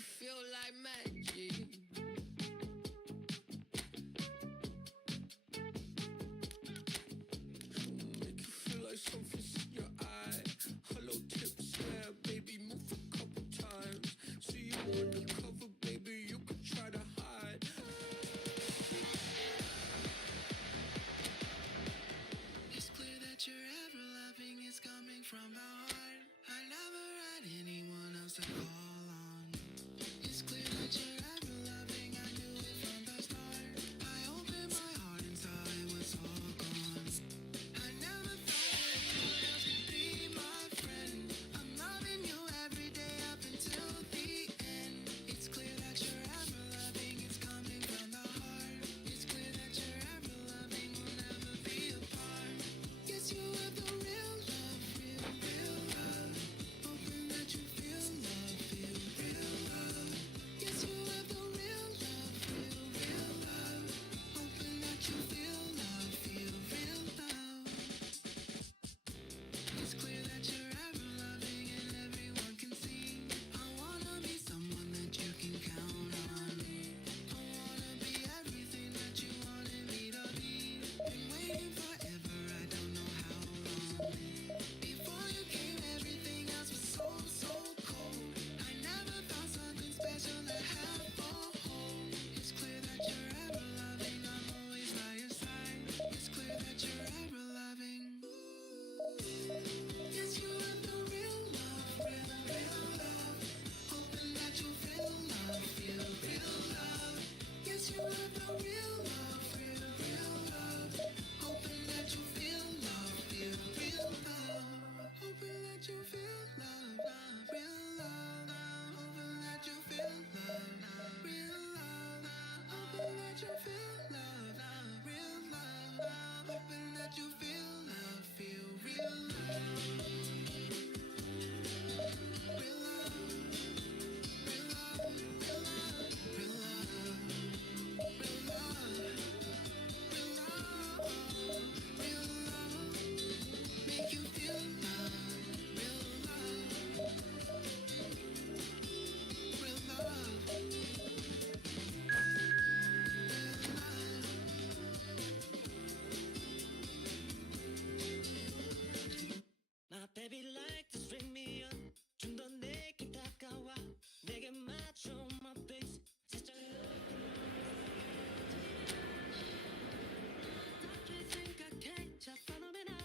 you feel like magic. Make you feel like something's in your eye. Hello tips, yeah, baby, move a couple times. See you undercover, baby, you could try to hide. It's clear that your ever loving is coming from the heart. I never had anyone else to call on. It's clear that you're ever loving, I knew it from the start. I opened my heart and saw it was all gone. I never thought anyone else could be my friend. I'm loving you every day up until the end. It's clear that you're ever loving, it's coming from the heart. It's clear that you're ever loving, we'll never be apart. Yes, you have the real love, real love. Hoping that you feel love, feel real love. Yes, you have the real love, real love. Hoping that you feel love, feel real love. It's clear that you're ever loving and everyone can see. I wanna be someone that you can count on. I wanna be everything that you wanted me to be. Been waiting forever, I don't know how long. Before you came, everything else was so, so cold. I never found something special to have for home. It's clear that you're ever loving, I'm always by your side. It's clear that you're ever loving. Yes, you have the real love, real love. Hoping that you feel love, feel real love. Yes, you have the real love, real love. Hoping that you feel love, feel real love. Hoping that you feel love, real love. Hoping that you feel love, real love. Hoping that you feel love, real love. Hoping that you feel love, feel real love. Real love, real love, real love, real love, real love, real love, real love. Make you feel love, real love, real love, My baby like to string me up. 좀 더 내게 다가와. 내게 맞춰 my face. 살짝 어떻게 생각해? 자, follow me now.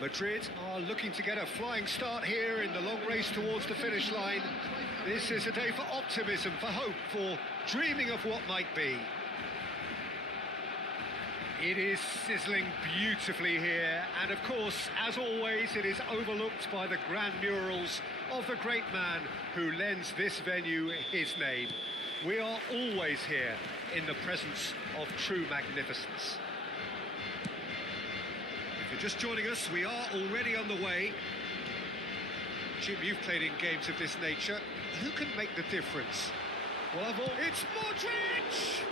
Madrid are looking to get a flying start here in the long race towards the finish line. This is a day for optimism, for hope, for dreaming of what might be. It is sizzling beautifully here, and of course, as always, it is overlooked by the grand murals of the great man who lends this venue his name. We are always here in the presence of true magnificence. If you're just joining us, we are already on the way. Jim, you've played in games of this nature. Who can make the difference? Well, it's Modric!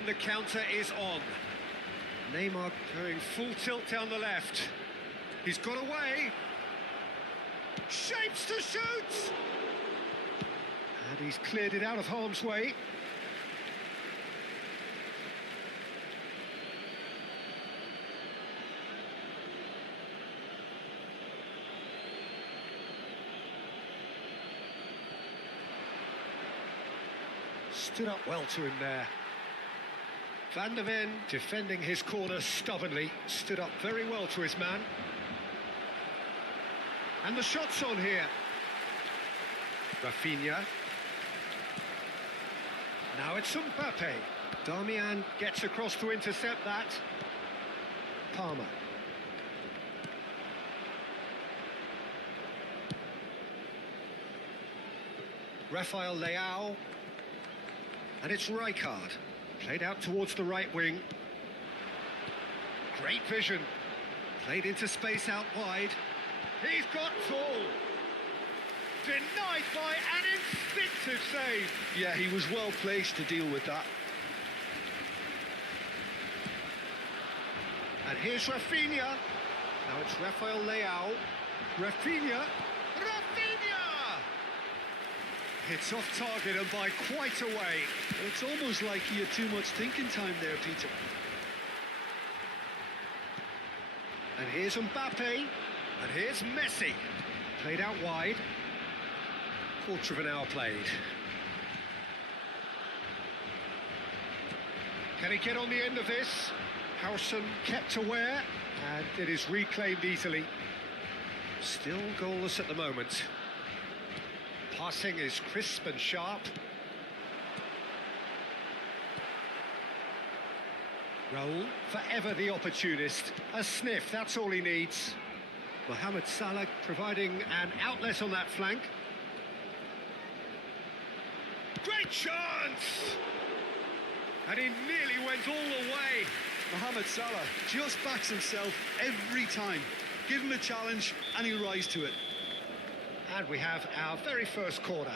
And the counter is on. Neymar going full tilt down the left. He's got away. Shapes to shoot! And he's cleared it out of harm's way. Stood up well to him there. Van der Ven defending his corner stubbornly, stood up very well to his man. And the shot's on here. Rafinha. Now it's Mbappe. Darmian gets across to intercept that. Palmer. Rafael Leao. And it's Rijkaard. Played out towards the right wing. Great vision. Played into space out wide. He's got tall. Denied by an instinctive save. Yeah, he was well placed to deal with that. And here's Rafinha. Now it's Rafael Leao. Rafinha. Rafinha! It's off target and by quite a way. It's almost like he had too much thinking time there, Peter. And here's Mbappe. And here's Messi. Played out wide. Quarter of an hour played. Can he get on the end of this? Howson kept aware, and it is reclaimed easily. Still goalless at the moment. Passing is crisp and sharp. Raul, forever the opportunist. A sniff, that's all he needs. Mohamed Salah providing an outlet on that flank. Great chance! And he nearly went all the way. Mohamed Salah just backs himself every time. Give him a challenge and he'll rise to it. And we have our very first corner.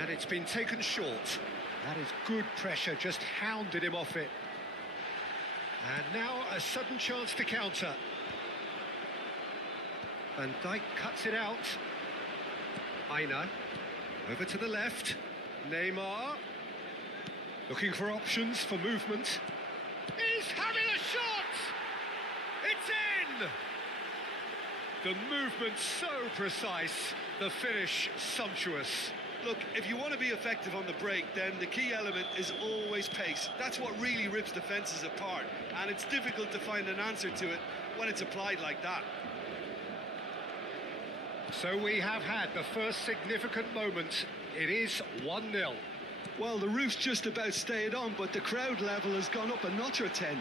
And it's been taken short. That is good pressure, just hounded him off it. And now a sudden chance to counter. Van Dijk cuts it out. Aina, over to the left. Neymar, looking for options for movement. He's having a shot! It's in! The movement so precise, the finish sumptuous. Look, if you want to be effective on the break, then the key element is always pace. That's what really rips defences apart, and it's difficult to find an answer to it when it's applied like that. So we have had the first significant moment. It is 1-0. Well, the roof's just about stayed on, but the crowd level has gone up a notch or 10.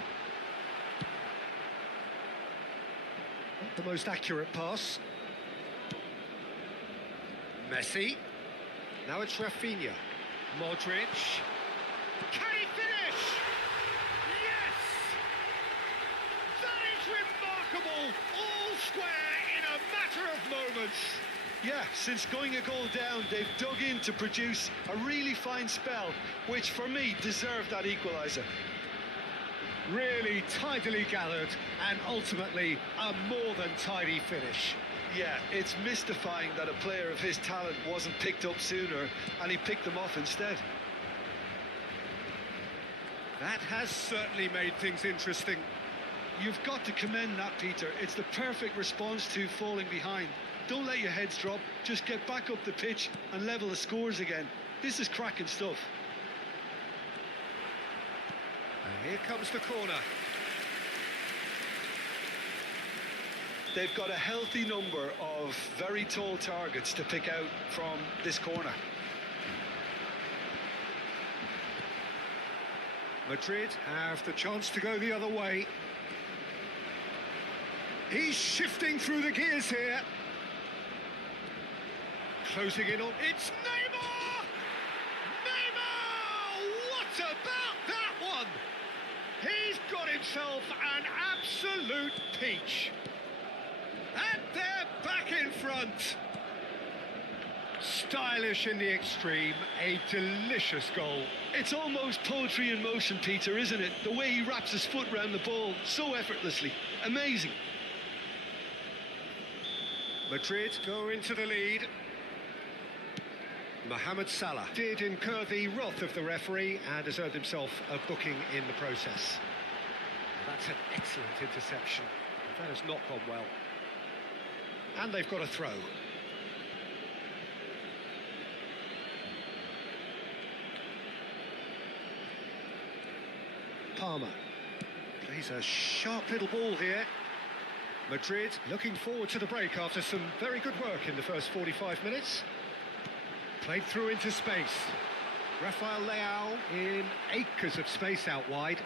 Not the most accurate pass. Messi. Now it's Rafinha. Modric. Can he finish? Yes! That is remarkable! All square in a matter of moments. Yeah, since going a goal down, they've dug in to produce a really fine spell, which for me deserved that equaliser. Really tidily gathered and ultimately a more than tidy finish. Yeah, it's mystifying that a player of his talent wasn't picked up sooner and he picked them off instead. That has certainly made things interesting. You've got to commend that, Peter. It's the perfect response to falling behind. Don't let your heads drop, just get back up the pitch and level the scores again. This is cracking stuff. And here comes the corner. They've got a healthy number of very tall targets to pick out from this corner. Madrid have the chance to go the other way. He's shifting through the gears here. Closing in on... It's Neymar! Neymar! What about that one? He's got himself an absolute peach. And they're back in front. Stylish in the extreme, a delicious goal. It's almost poetry in motion, Peter, isn't it? The way he wraps his foot round the ball so effortlessly. Amazing. Madrid go into the lead. Mohamed Salah did incur the wrath of the referee and has earned himself a booking in the process. That's an excellent interception. That has not gone well. And they've got a throw. Palmer plays a sharp little ball here. Madrid looking forward to the break after some very good work in the first 45 minutes. Played through into space. Rafael Leao in acres of space out wide.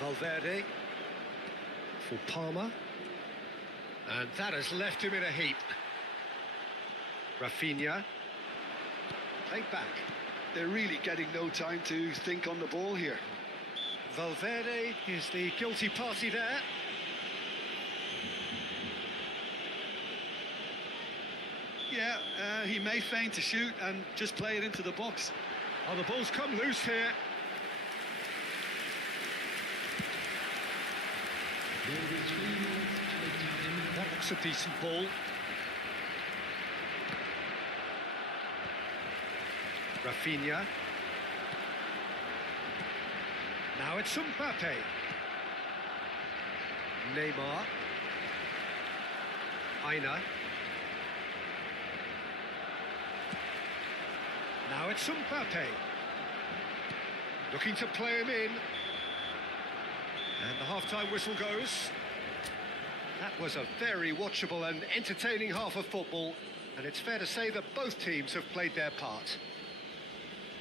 Valverde for Palmer. And that has left him in a heap. Rafinha. Played back. They're really getting no time to think on the ball here. Valverde is the guilty party there. Yeah, he may feign to shoot and just play it into the box. Oh, the ball's come loose here. That looks a decent ball. Rafinha. Now it's Mbappe. Neymar. Aina. Now it's Mbappe. Looking to play him in. And the half-time whistle goes. That was a very watchable and entertaining half of football, and it's fair to say that both teams have played their part.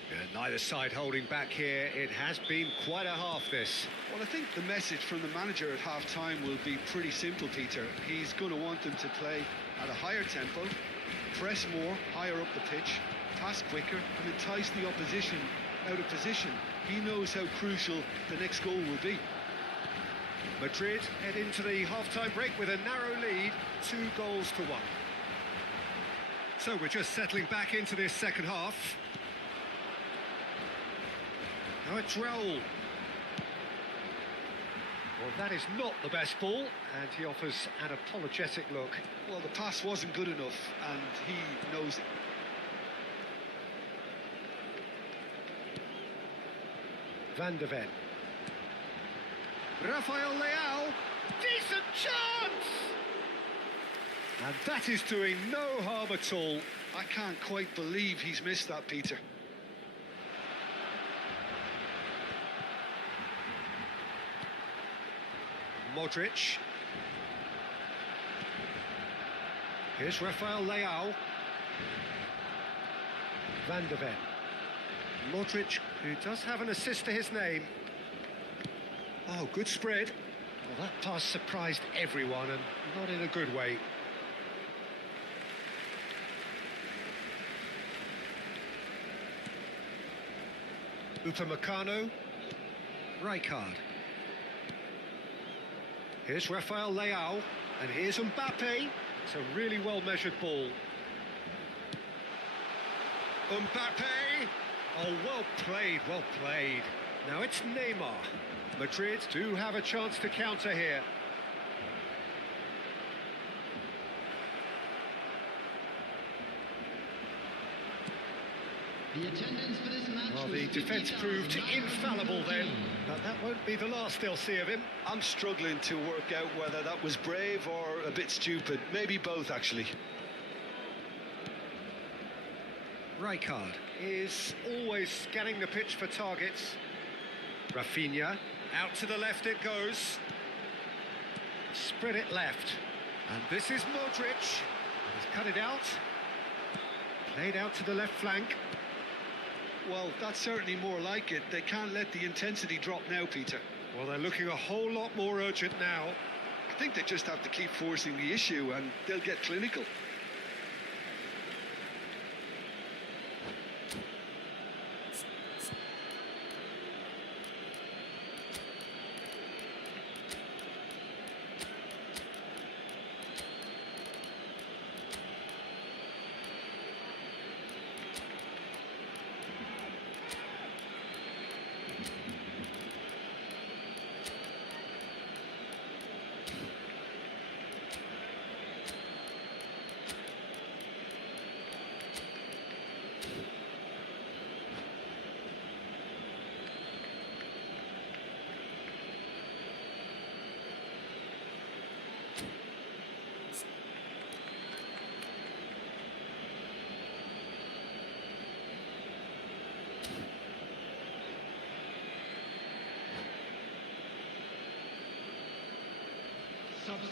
And neither side holding back here. It has been quite a half, this. Well, I think the message from the manager at half-time will be pretty simple, Peter. He's going to want them to play at a higher tempo, press more, higher up the pitch, pass quicker, and entice the opposition out of position. He knows how crucial the next goal will be. Madrid head into the half-time break with a narrow lead, 2-1. So we're just settling back into this second half. Now it's Raul. Well, that is not the best ball, and he offers an apologetic look. Well, the pass wasn't good enough, and he knows it. Van de Ven. Rafael Leao. Decent chance! And that is doing no harm at all. I can't quite believe he's missed that, Peter. Modric. Here's Rafael Leao. Van de Ven. Modric, who does have an assist to his name. Oh, good spread. Well, that pass surprised everyone, and not in a good way. Upamecano. Rijkaard. Here's Rafael Leao, and here's Mbappe. It's a really well-measured ball. Mbappe! Oh, well played, well played. Now it's Neymar. Madrid do have a chance to counter here. The attendance for this match Well, was the defence proved 50,914. infallible then, but that won't be the last they'll see of him. I'm struggling to work out whether that was brave or a bit stupid. Maybe both, actually. Rijkaard is always scanning the pitch for targets. Rafinha, out to the left it goes. Spread it left. And this is Modric. He's cut it out. Played out to the left flank. Well, that's certainly more like it. They can't let the intensity drop now, Peter. Well, they're looking a whole lot more urgent now. I think they just have to keep forcing the issue and they'll get clinical.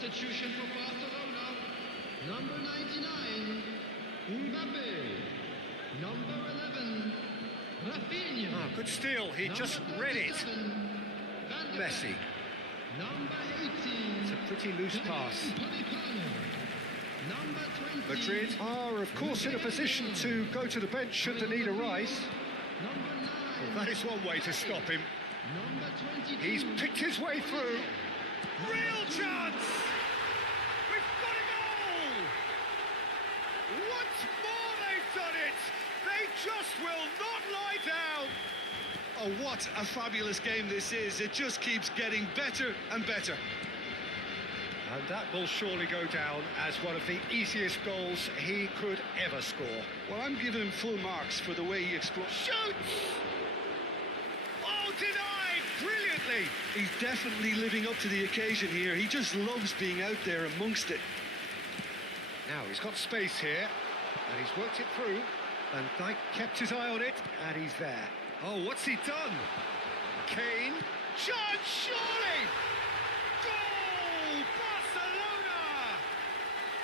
Substitution for Barcelona. Number 99, Mbappe. Number 11, Rafinha. Ah, good steal. He just Number read it. 37, Van de Beek. Messi. Number 18, It's a pretty loose pass. Upamecano. Number 20, Madrid are, of course, in a position to go to the bench should the need arise. Number 9, Well, that is one way to stop him. Number 22, He's picked his way through. Real chance! We've got a goal! Once more they've done it! They just will not lie down! Oh, what a fabulous game this is. It just keeps getting better and better. And that will surely go down as one of the easiest goals he could ever score. Well, I'm giving him full marks for the way he explored. Shoots! Oh, denied! Brilliantly! He's definitely living up to the occasion here. He just loves being out there amongst it. Now he's got space here, and he's worked it through. Van Dijk kept his eye on it, and he's there. Oh, what's he done? Kane. Chance, surely! Goal! Barcelona!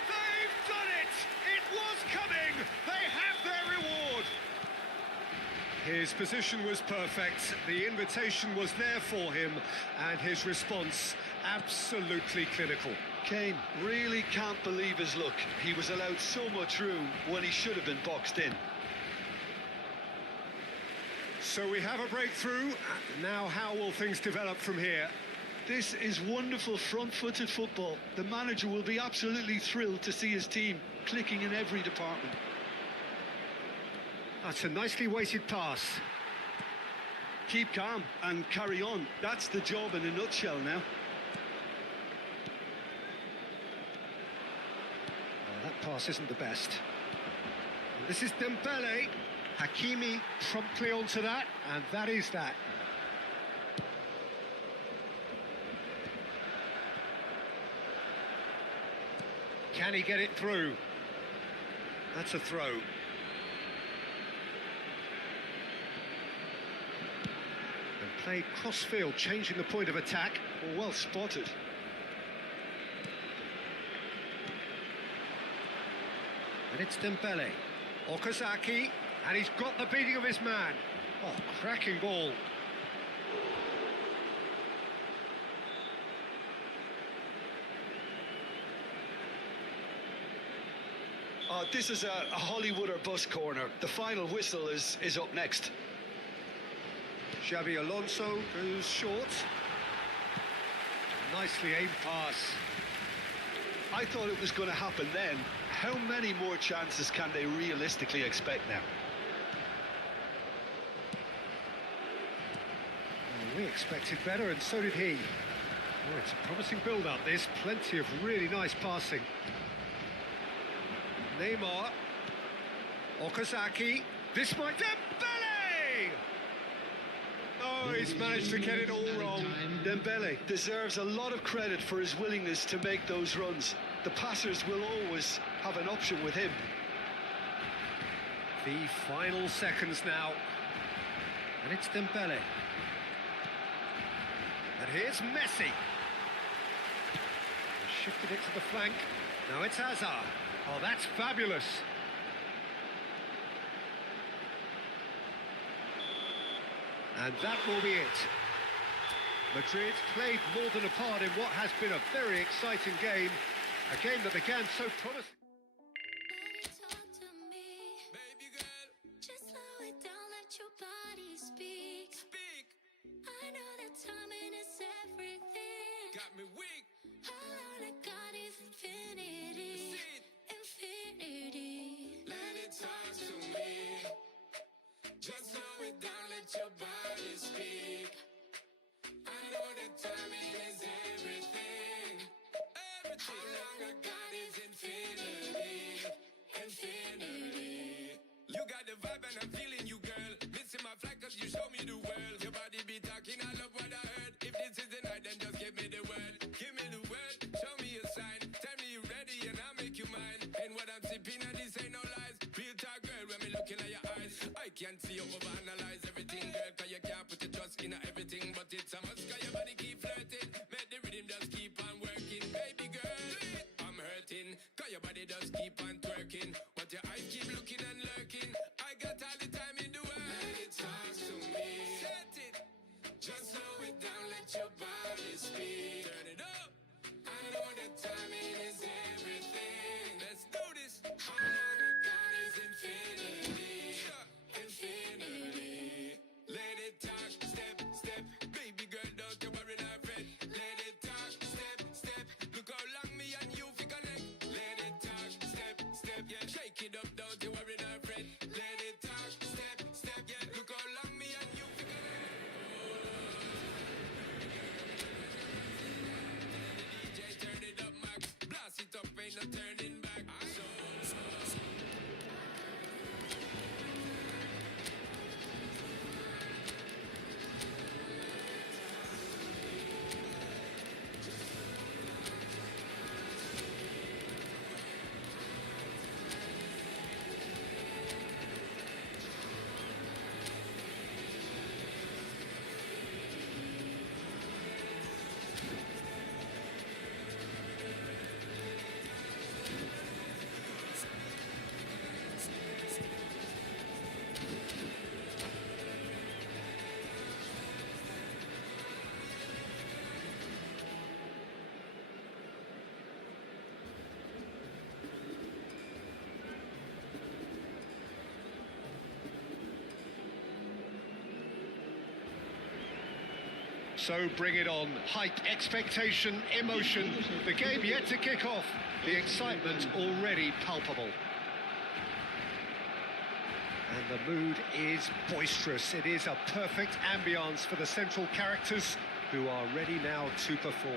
They've done it! It was coming! They have their reward! His position was perfect, the invitation was there for him, and his response absolutely clinical. Kane really can't believe his luck. He was allowed so much room when he should have been boxed in. So we have a breakthrough. Now how will things develop from here? This is wonderful front-footed football. The manager will be absolutely thrilled to see his team clicking in every department. That's a nicely weighted pass. Keep calm and carry on. That's the job in a nutshell now. That pass isn't the best. And this is Dembele. Hakimi promptly onto that, and that is that. Can he get it through? That's a throw. And played cross-field, changing the point of attack. Well spotted. And it's Dembele. Okazaki, and he's got the beating of his man. Oh, cracking ball. This is a Hollywood or bust corner. The final whistle is up next. Xabi Alonso goes short. Nicely aimed pass. I thought it was going to happen then. How many more chances can they realistically expect now? Well, we expected better, and so did he. Oh, it's a promising build-up, this. Plenty of really nice passing. Neymar. Okazaki. This might... Dembele! Oh, he's managed to get it all wrong. Dembele deserves a lot of credit for his willingness to make those runs. The passers will always have an option with him. The final seconds now. And it's Dembele. And here's Messi. Shifted it to the flank. Now it's Hazard. Oh, that's fabulous. And that will be it. Madrid played more than a part in what has been a very exciting game. A game that began so promising. Talk to me, Baby girl, just slow it down, let your body speak. speak. I know that timing is everything. Got me weak. All I got is infinity, Sit. infinity. Let it talk to me. Just slow it down, let your body speak. I know that timing is everything. Everything. All I got is infinity. Infinity. You got the vibe and I'm feeling you, girl. Missing my flight cause you show me the world. Your body be talking, I love what I heard. If this is the night, then just give me the word. Give me the word, show me a sign. Tell me you're ready and I'll make you mine. And what I'm sipping and this ain't no lies. Real talk, girl, when me looking at your eyes. I can't see you overanalyze everything, girl. Cause you can't put your trust in everything. But it's a must cause your body keep flirting. Make the rhythm just keep on working. Baby girl, keep on twerking, but your eyes keep looking and lurking. I got all the time in the world. Let it talk to me. Set it. Just slow it down, let your body speak. Turn it up. I know that timing is everything. Let's do this. All I got is infinity. Infinity. Let it talk, step, step. Baby girl, don't you worry, not fret. Let it talk, step, step. Look how long me and you fi connect. Let it talk, step, step. Yeah, shake it up, don't you worry, not fret. Let it talk, step, step. Yeah, look how long me and you fi connect. DJ, turn it up, Max. Blast it up, ain't no turning back. So bring it on. Hype, expectation, emotion. The game yet to kick off. The excitement already palpable. And the mood is boisterous. It is a perfect ambience for the central characters who are ready now to perform.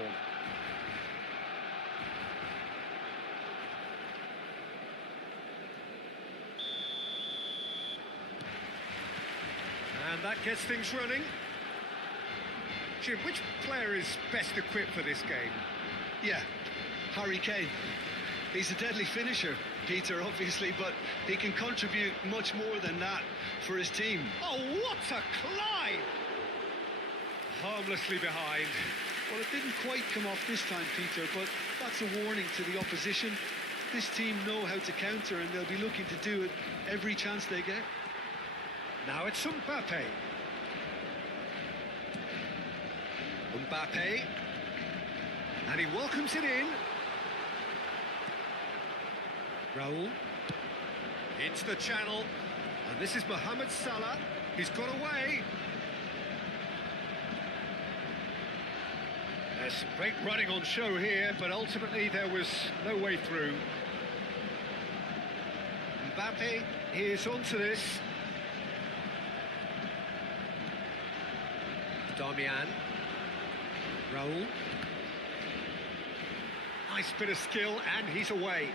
And that gets things running. Jim, which player is best equipped for this game? Yeah, Harry Kane. He's a deadly finisher, Peter, obviously, but he can contribute much more than that for his team. Oh, what a climb! Harmlessly behind. Well, it didn't quite come off this time, Peter, but that's a warning to the opposition. This team know how to counter, and they'll be looking to do it every chance they get. Now it's Mbappe. Mbappe. And he welcomes it in. Raul. It's the channel. And this is Mohamed Salah. He's got away. There's some great running on show here, but ultimately there was no way through. Mbappe is onto this. Darmian. Raul. Nice bit of skill, and he's away.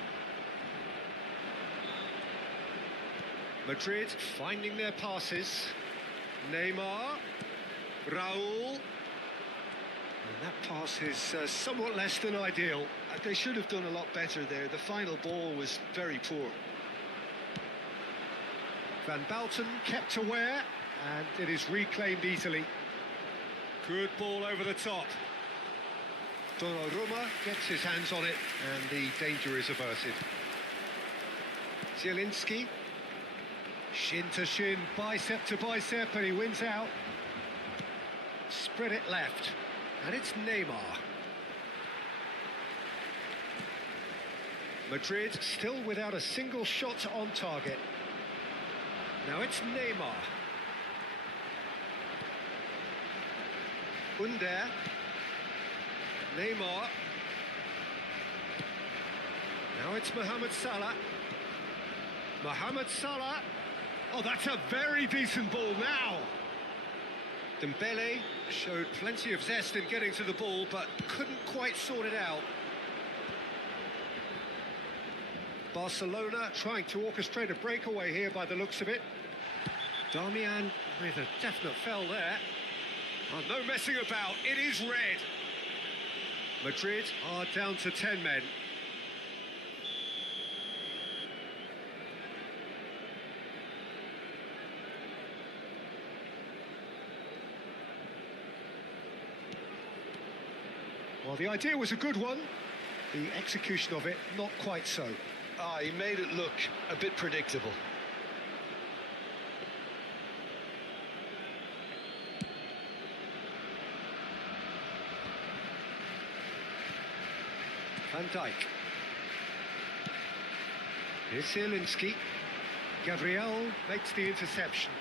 Madrid finding their passes. Neymar. Raul. And that pass is somewhat less than ideal. They should have done a lot better there. The final ball was very poor. Van Balten kept aware, and it is reclaimed easily. Good ball over the top. Donnarumma gets his hands on it, and the danger is averted. Zielinski. Shin to shin, bicep to bicep, and he wins out. Spread it left, and it's Neymar. Madrid still without a single shot on target. Now it's Neymar. Under. Neymar. Now it's Mohamed Salah. Mohamed Salah. Oh, that's a very decent ball now. Dembele showed plenty of zest in getting to the ball, but couldn't quite sort it out. Barcelona trying to orchestrate a breakaway here by the looks of it. Darmian with a definite foul there. Oh, no messing about, it is red. Madrid are down to 10 men. Well, the idea was a good one. The execution of it, not quite so. He made it look a bit predictable. Van Dijk. Here's Zielinski. Gabriel makes the interception.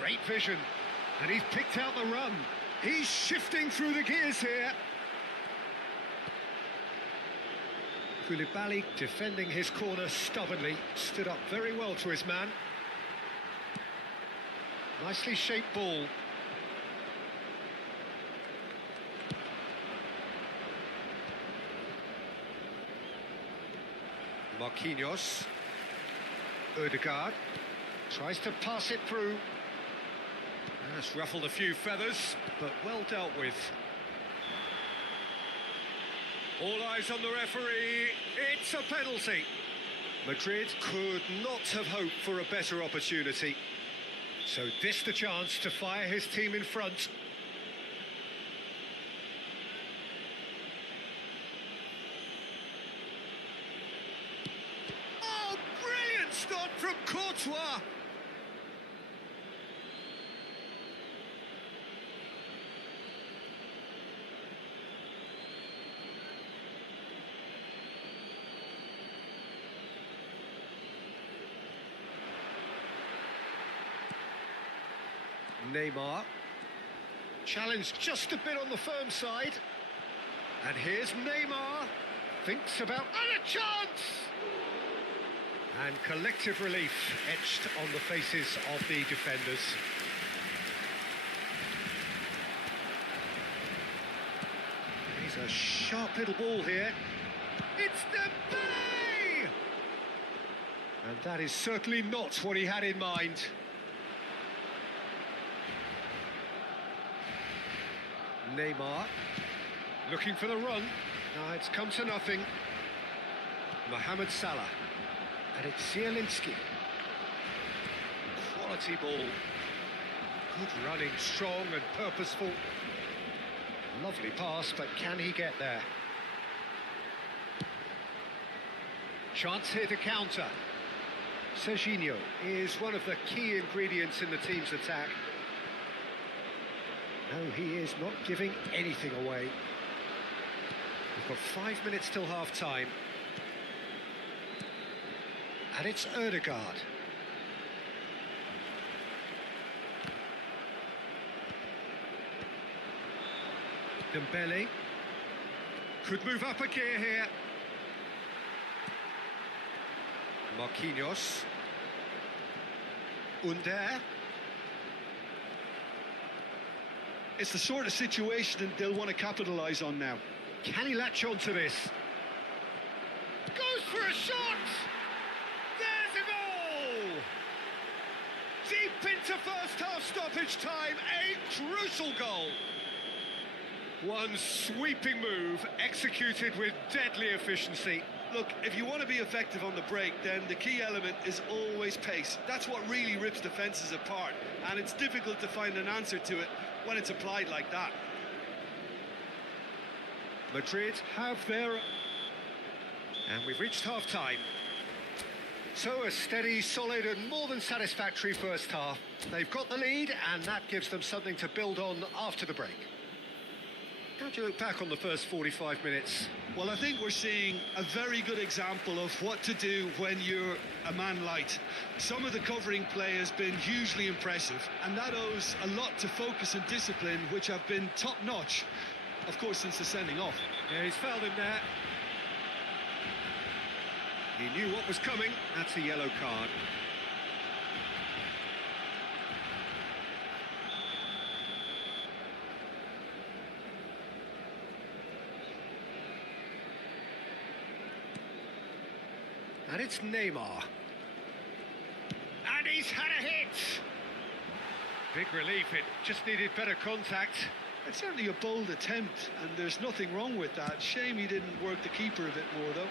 Great vision. And he's picked out the run. He's shifting through the gears here. Koulibaly defending his corner stubbornly. Stood up very well to his man. Nicely shaped ball. Marquinhos. Ødegaard tries to pass it through. That's ruffled a few feathers, but well dealt with. All eyes on the referee. It's a penalty. Madrid could not have hoped for a better opportunity. So this the chance to fire his team in front. Oh, brilliant stop from Courtois. Neymar. Challenged just a bit on the firm side. And here's Neymar. Thinks about... and a chance! And collective relief etched on the faces of the defenders. He's a sharp little ball here. It's Dembele! And that is certainly not what he had in mind. Neymar, looking for the run. No, it's come to nothing. Mohamed Salah. And it's Zielinski. Quality ball. Good running, strong and purposeful. Lovely pass, but can he get there? Chance here to counter. Serginho is one of the key ingredients in the team's attack. No, he is not giving anything away. We've got 5 minutes till half-time. And it's Ødegaard. Dembele. Could move up a gear here. Marquinhos. Under. It's the sort of situation that they'll want to capitalise on now. Can he latch on to this? Goes for a shot! There's a goal! Deep into first half stoppage time, a crucial goal. One sweeping move, executed with deadly efficiency. Look, if you want to be effective on the break, then the key element is always pace. That's what really rips defences apart, and it's difficult to find an answer to it when it's applied like that. Madrid have their... And we've reached half-time. So a steady, solid and more than satisfactory first half. They've got the lead and that gives them something to build on after the break. How do you look back on the first 45 minutes? Well, I think we're seeing a very good example of what to do when you're a man light. Some of the covering play has been hugely impressive, and that owes a lot to focus and discipline, which have been top-notch, of course, since the sending off. Yeah, he's fouled him there. He knew what was coming. That's a yellow card. And it's Neymar. And he's had a hit! Big relief, it just needed better contact. It's certainly a bold attempt, and there's nothing wrong with that. Shame he didn't work the keeper a bit more, though.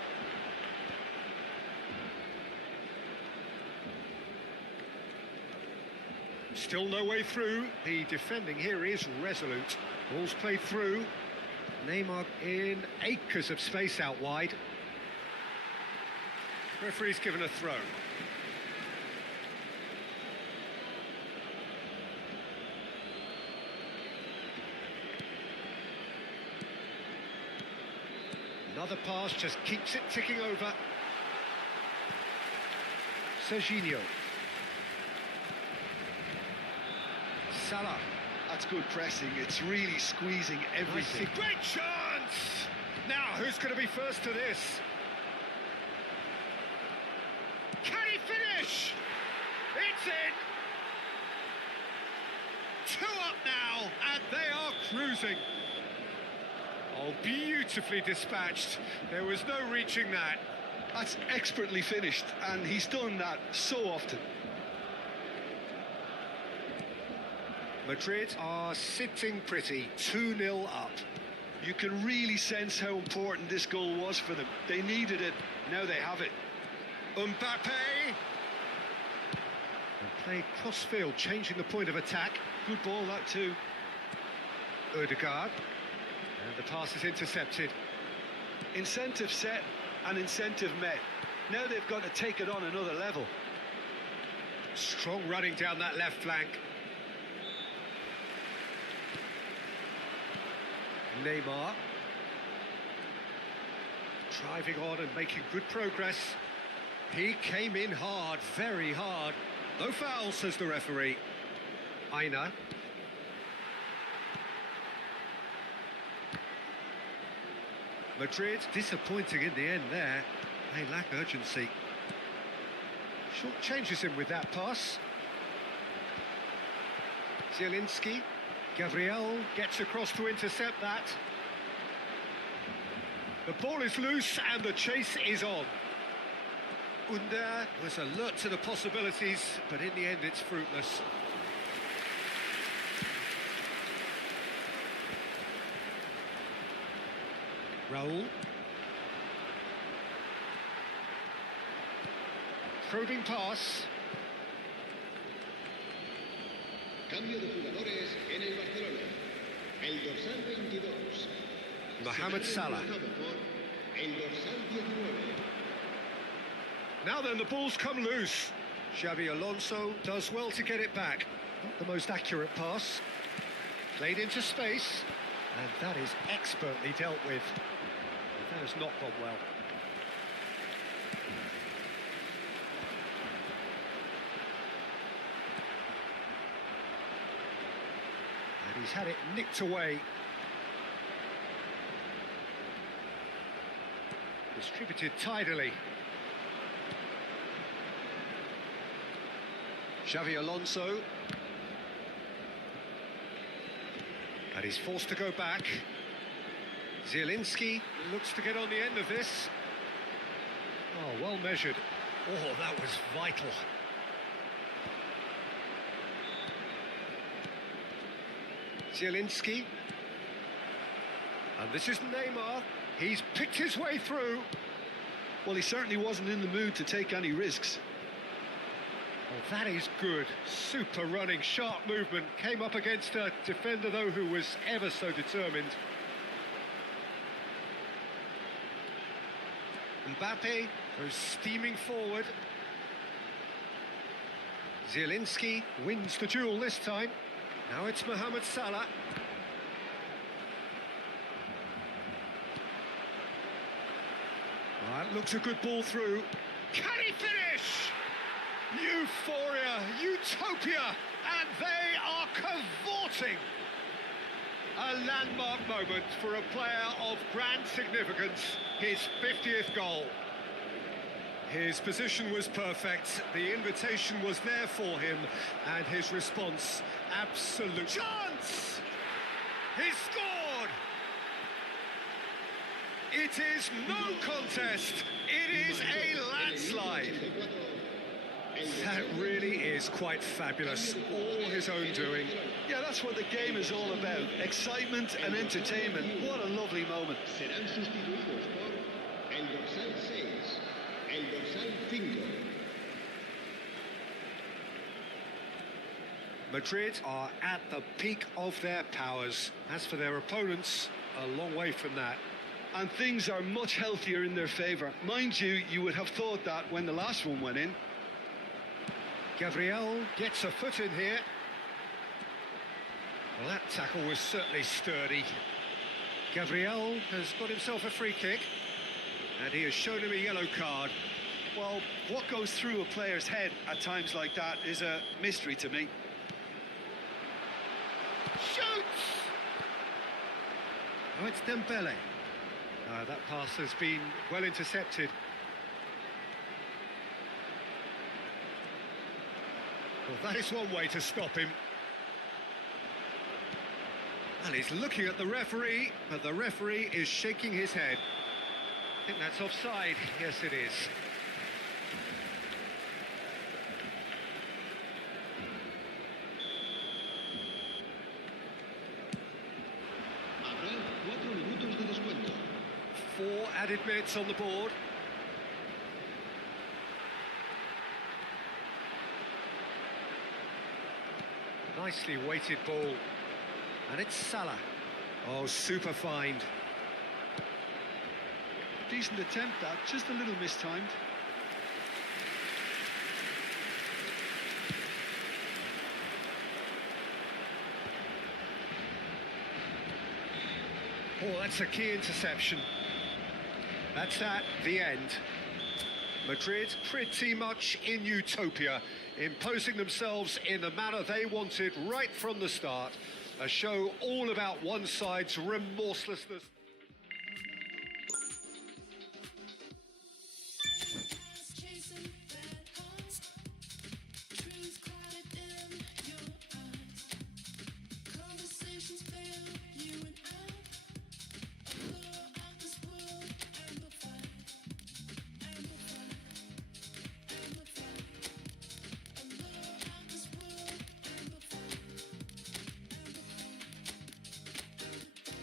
Still no way through. The defending here is resolute. Ball's played through. Neymar in acres of space out wide. Referee's given a throw. Another pass just keeps it ticking over. Serginho. Salah. That's good pressing. It's really squeezing everything. Nicely. Great chance! Now, who's going to be first to this? Can he finish? It's in! 2 up now, and they are cruising. Oh, beautifully dispatched. There was no reaching that. That's expertly finished, and he's done that so often. Madrid are sitting pretty, 2-0 up. You can really sense how important this goal was for them. They needed it, now they have it. Mbappe! And play cross-field, changing the point of attack. Good ball, that too. Odegaard. And the pass is intercepted. Incentive set and incentive met. Now they've got to take it on another level. Strong running down that left flank. Neymar. Driving on and making good progress. He came in hard, very hard. No foul, says the referee. Aina. Madrid disappointing in the end there. They lack urgency. Short changes him with that pass. Zielinski. Gabriel gets across to intercept that. The ball is loose and the chase is on. Under was alert to the possibilities, but in the end it's fruitless. Raúl. Probing pass. Cambio de jugadores en el Barcelona. El dorsal 22. Mohamed Salah. Reemplazado por el dorsal 19. Now then, the ball's come loose. Xabi Alonso does well to get it back. Not the most accurate pass. Played into space. And that is expertly dealt with. That has not gone well. And he's had it nicked away. Distributed tidily. Xavi Alonso. And he's forced to go back. Zielinski looks to get on the end of this. Oh, well measured. Oh, that was vital. Zielinski. And this is Neymar. He's picked his way through. Well, he certainly wasn't in the mood to take any risks. Oh, that is good. Super running, sharp movement. Came up against a defender, though, who was ever so determined. Mbappe goes steaming forward. Zielinski wins the duel this time. Now it's Mohamed Salah. That looks a good ball through. Can he finish? Euphoria, utopia, and they are cavorting. A landmark moment for a player of grand significance, his 50th goal. His position was perfect, the invitation was there for him, and his response, absolute chance! He scored! It is no contest, it is a landslide. That really is quite fabulous, all his own doing. Yeah, that's what the game is all about. Excitement and entertainment. What a lovely moment. Serán sustituidos por el dorsal 6, el dorsal 5. Madrid are at the peak of their powers. As for their opponents, a long way from that. and things are much healthier in their favour. Mind you, you would have thought that when the last one went in. Gabriel gets a foot in here. Well, that tackle was certainly sturdy. Gabriel has got himself a free kick, and he has shown him a yellow card. Well, what goes through a player's head at times like that is a mystery to me. Shoots! Oh, it's Dembele. That pass has been well intercepted. Well, that is one way to stop him. And he's looking at the referee, but the referee is shaking his head. I think that's offside. Yes, it is. Habrá 4 minutos de descuento. 4 added minutes on the board. Nicely weighted ball. And it's Salah. Oh, super find. Decent attempt, that, just a little mistimed. Oh, that's a key interception. That's at the end. Madrid pretty much in utopia, imposing themselves in the manner they wanted right from the start. A show all about one side's remorselessness. Chasing bad hearts, truth clouded in your eyes. Conversations fail you and I. Allure of this world and the fight, and the fight, and the fight. Allure of this world and the fight, and the fight, and the fight.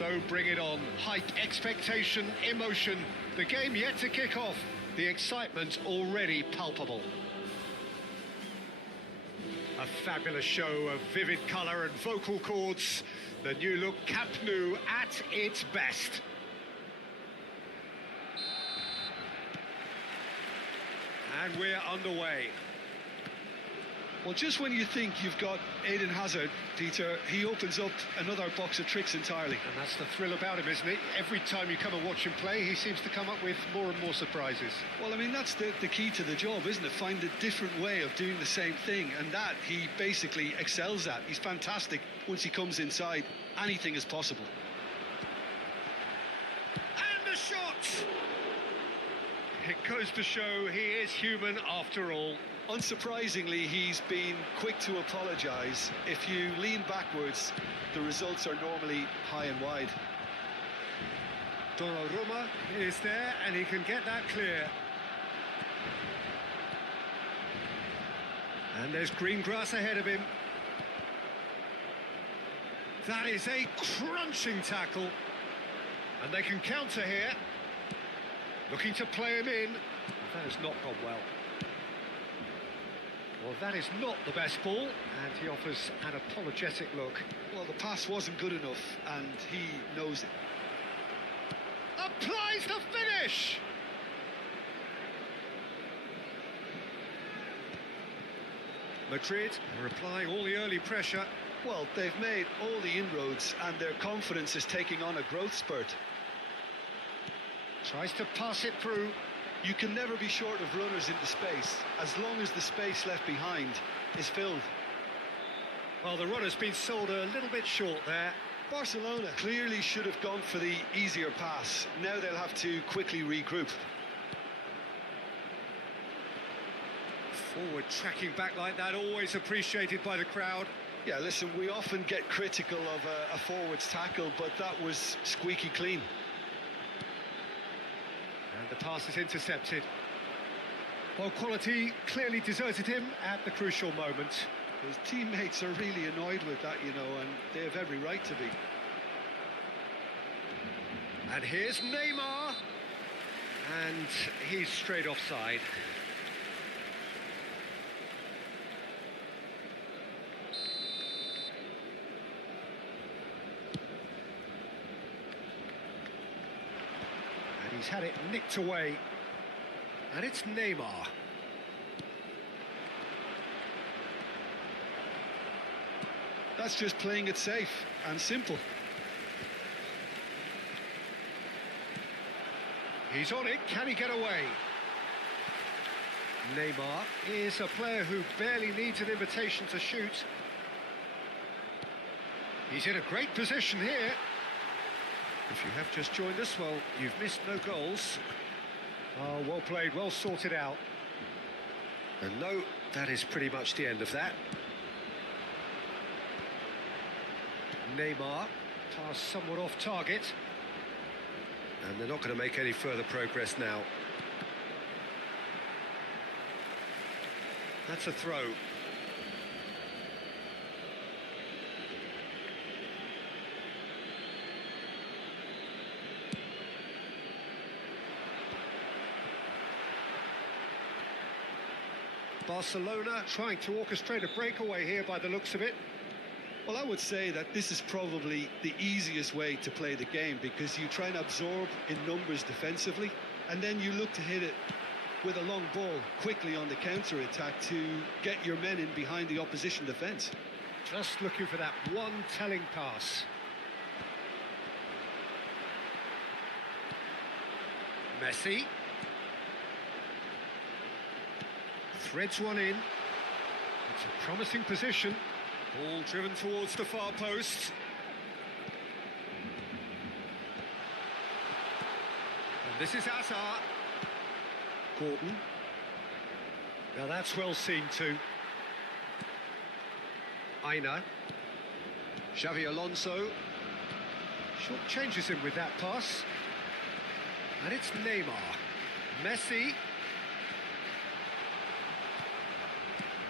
So bring it on. Hype, expectation, emotion. The game yet to kick off. The excitement already palpable. A fabulous show of vivid colour and vocal cords. The new look Camp Nou at its best. And we're underway. Well, just when you think you've got Eden Hazard, Peter, he opens up another box of tricks entirely. And that's the thrill about him, isn't it? Every time you come and watch him play, he seems to come up with more and more surprises. Well, I mean, that's the key to the job, isn't it? Find a different way of doing the same thing, and that he basically excels at. He's fantastic. Once he comes inside, anything is possible. And the shot! It goes to show he is human after all. Unsurprisingly, he's been quick to apologise. If you lean backwards, the results are normally high and wide. Donnarumma is there and he can get that clear. And there's green grass ahead of him. That is a crunching tackle. And they can counter here. Looking to play him in. That has not gone well. Well, that is not the best ball, and he offers an apologetic look. Well, the pass wasn't good enough, and he knows it. Applies the finish! Madrid are applying all the early pressure. Well, they've made all the inroads, and their confidence is taking on a growth spurt. Tries to pass it through. You can never be short of runners into space, as long as the space left behind is filled. Well, the runner's been sold a little bit short there. Barcelona clearly should have gone for the easier pass. Now they'll have to quickly regroup. Forward tracking back like that, always appreciated by the crowd. Yeah, listen, we often get critical of a forward's tackle, but that was squeaky clean. And the pass is intercepted. Well, quality clearly deserted him at the crucial moment. His teammates are really annoyed with that, you know, and they have every right to be. And here's Neymar. And he's straight offside. And he's had it nicked away. And it's Neymar. That's just playing it safe and simple. He's on it, can he get away? Neymar is a player who barely needs an invitation to shoot. He's in a great position here. If you have just joined us, well, you've missed no goals. Oh, well played, well sorted out. And no, that is pretty much the end of that. Neymar, pass somewhat off target. And they're not going to make any further progress now. That's a throw. Barcelona trying to orchestrate a breakaway here by the looks of it. Well, I would say that this is probably the easiest way to play the game, because you try and absorb in numbers defensively, and then you look to hit it with a long ball quickly on the counter-attack to get your men in behind the opposition defence. Just looking for that one telling pass. Messi. Threads one in. It's a promising position. Ball driven towards the far post. And this is Hazard. Gordon. Now that's well seen too. Aina. Xavi Alonso. Short changes him with that pass. And it's Neymar. Messi.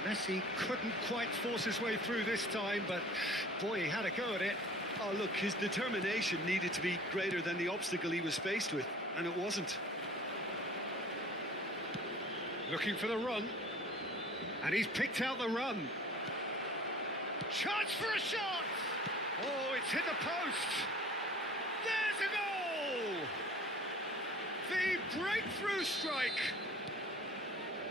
Messi couldn't quite force his way through this time, but boy, he had a go at it. Oh, look, his determination needed to be greater than the obstacle he was faced with, and it wasn't. Looking for the run. And he's picked out the run. Chance for a shot! Oh, it's hit the post. There's a goal! The breakthrough strike.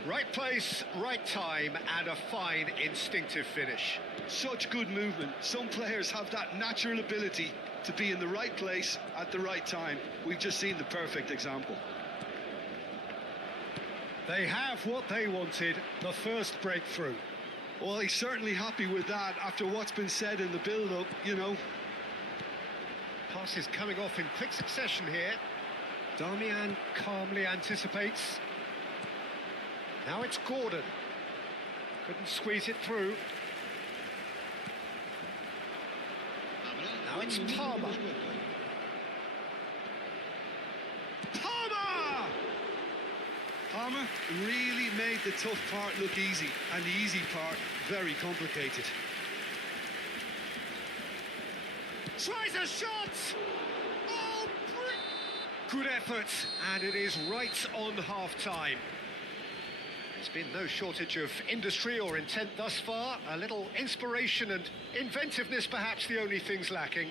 Right place, right time, and a fine instinctive finish. Such good movement. Some players have that natural ability to be in the right place at the right time. We've just seen the perfect example. They have what they wanted, the first breakthrough. Well, he's certainly happy with that after what's been said in the build-up, you know. Passes coming off in quick succession here. Darmian calmly anticipates. Now it's Gordon. Couldn't squeeze it through. Now it's Palmer. Palmer! Palmer really made the tough part look easy, and the easy part very complicated. Tries a shot! Oh, good effort, and it is right on half-time. There's been no shortage of industry or intent thus far. A little inspiration and inventiveness, perhaps the only things lacking.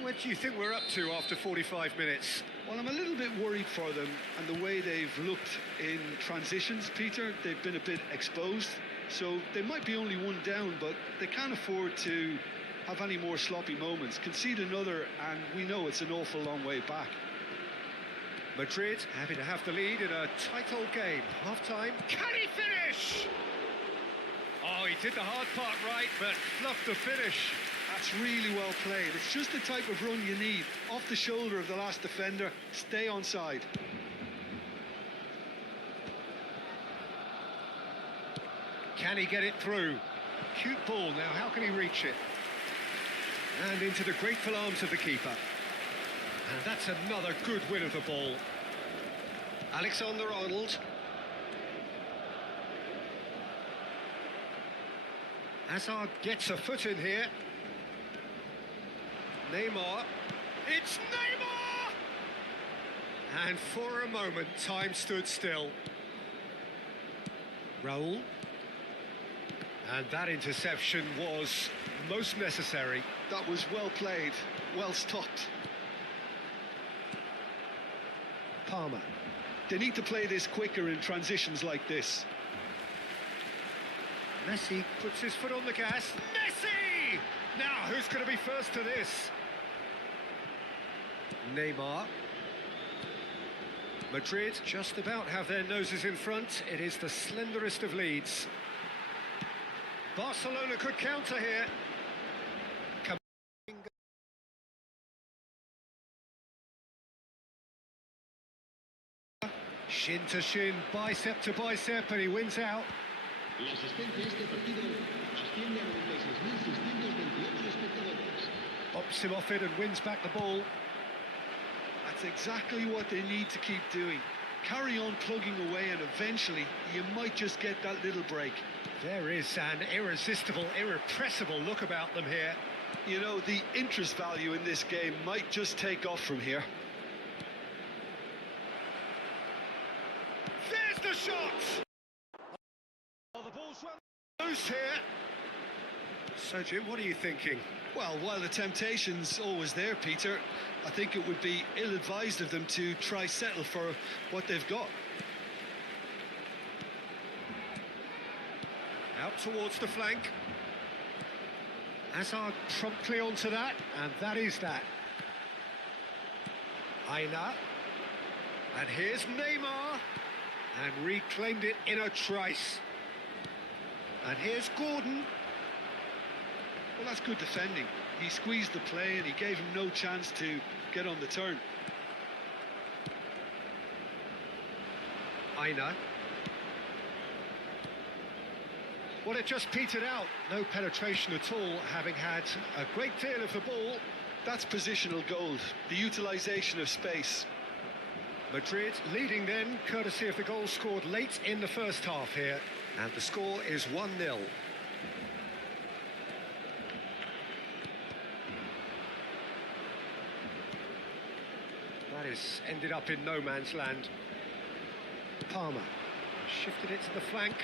What do you think we're up to after 45 minutes? Well, I'm a little bit worried for them and the way they've looked in transitions, Peter. They've been a bit exposed, so they might be only one down, but they can't afford to have any more sloppy moments. Concede another, and we know it's an awful long way back. Madrid happy to have the lead in a tight old game. Half-time. Can he finish? Oh, he did the hard part right, but fluffed the finish. That's really well played. It's just the type of run you need. Off the shoulder of the last defender, stay onside. Can he get it through? Cute ball, now how can he reach it? And into the grateful arms of the keeper. And that's another good win of the ball. Alexander-Arnold. Hazard gets a foot in here. Neymar. It's Neymar! And for a moment, time stood still. Raul. And that interception was most necessary. That was well played, well stopped. Palmer. They need to play this quicker in transitions like this. Messi puts his foot on the gas. Messi! Now, who's going to be first to this? Neymar. Madrid just about have their noses in front. It is the slenderest of leads. Barcelona could counter here. Shin to shin, bicep to bicep, and he wins out. La asistencia a este partido asciende a 96.628 espectadores. Bops him off it and wins back the ball. That's exactly what they need to keep doing. Carry on plugging away, and eventually you might just get that little break. There is an irresistible, irrepressible look about them here. You know, the interest value in this game might just take off from here. There's the shot! Oh, the ball's run loose here. So, Jim, what are you thinking? Well, while the temptation's always there, Peter, I think it would be ill-advised of them to try settle for what they've got. Out towards the flank. Hazard promptly onto that, and that is that. Aina. And here's Neymar. And reclaimed it in a trice. And here's Gordon. Well, that's good defending. He squeezed the play and he gave him no chance to get on the turn. Aina. Well, it just petered out. No penetration at all, having had a great deal of the ball. That's positional gold, the utilisation of space. Madrid leading then, courtesy of the goal scored late in the first half here. And the score is 1-0. That is ended up in no man's land. Palmer shifted it to the flank.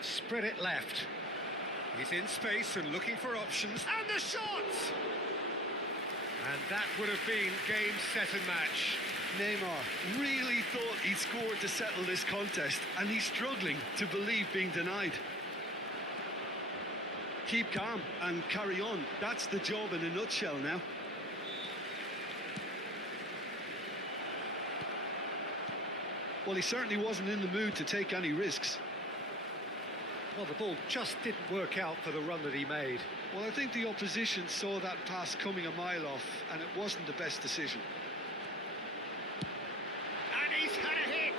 Spread it left. He's in space and looking for options. And the shot! And that would have been game, set and match. Neymar really thought he'd scored to settle this contest, and he's struggling to believe being denied. Keep calm and carry on. That's the job in a nutshell now. Well, he certainly wasn't in the mood to take any risks. Well, the ball just didn't work out for the run that he made. Well, I think the opposition saw that pass coming a mile off, and it wasn't the best decision. And he's had a hit!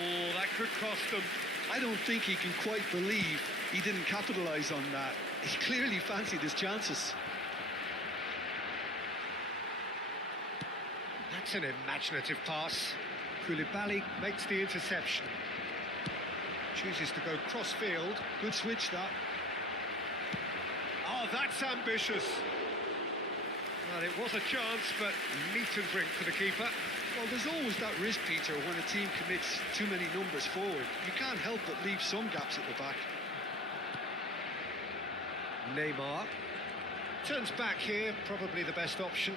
Oh, that could cost them. I don't think he can quite believe he didn't capitalise on that. He clearly fancied his chances. That's an imaginative pass. Koulibaly makes the interception. Chooses to go cross-field. Good switch, that. Oh, that's ambitious. Well, it was a chance, but meet and drink for the keeper. Well, there's always that risk, Peter, when a team commits too many numbers forward. You can't help but leave some gaps at the back. Neymar turns back here, probably the best option.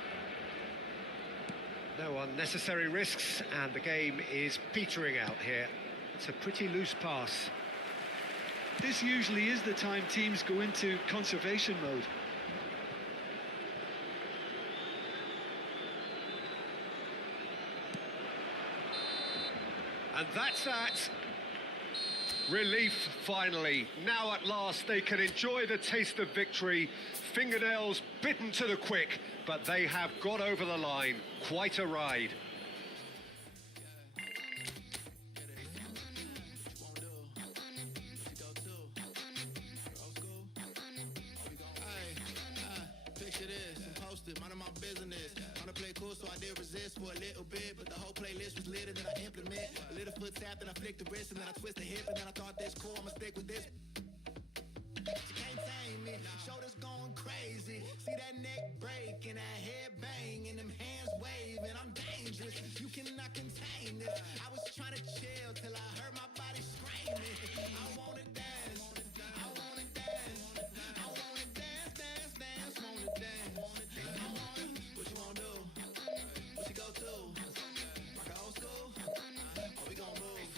No unnecessary risks, and the game is petering out here. It's a pretty loose pass. This usually is the time teams go into conservation mode. And that's that. Relief, finally. Now at last they can enjoy the taste of victory. Fingernails bitten to the quick, but they have got over the line. Quite a ride. Picture this, and post it, minding my business. Wanna play cool, so I did resist for a little bit, but the whole playlist was lit, and then I implement a little foot tap, then I flick the wrist, and then I twist the hip, and then I thought this cool, I'ma stick with this. She can't tame me, shoulders going crazy. See that neck break and that head bang and them hands waving. I'm dangerous, you cannot contain this. I was trying to chill till I heard my body screaming. I wanna dance, I wanna dance, I wanna dance, dance, dance, wanna dance. I wanna, what you wanna do? What you go to? Rock a old school? Oh, we gon' move.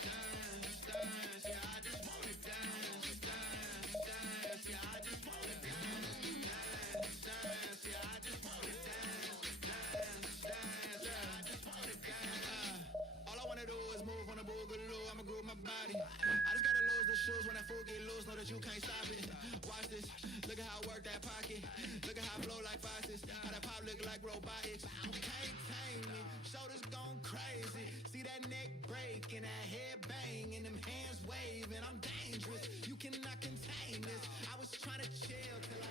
Dance, dance, yeah, I just wanna dance, dance, dance, yeah, I just wanna dance, dance, dance, yeah, I just wanna dance, dance, dance, yeah, I just wanna dance. All I wanna do is move on the boogaloo, I'ma groove my body. I just gotta lose the shoes when that fool get loose, know that you can't stop it. Watch this, look at how I work that pocket, look at how I flow like faucets, how that pop look like robotics. You can't tame me, shoulders gone crazy. See that neck break and that head bang and them hands waving. I'm dangerous, you cannot contain this. I was trying to chill till I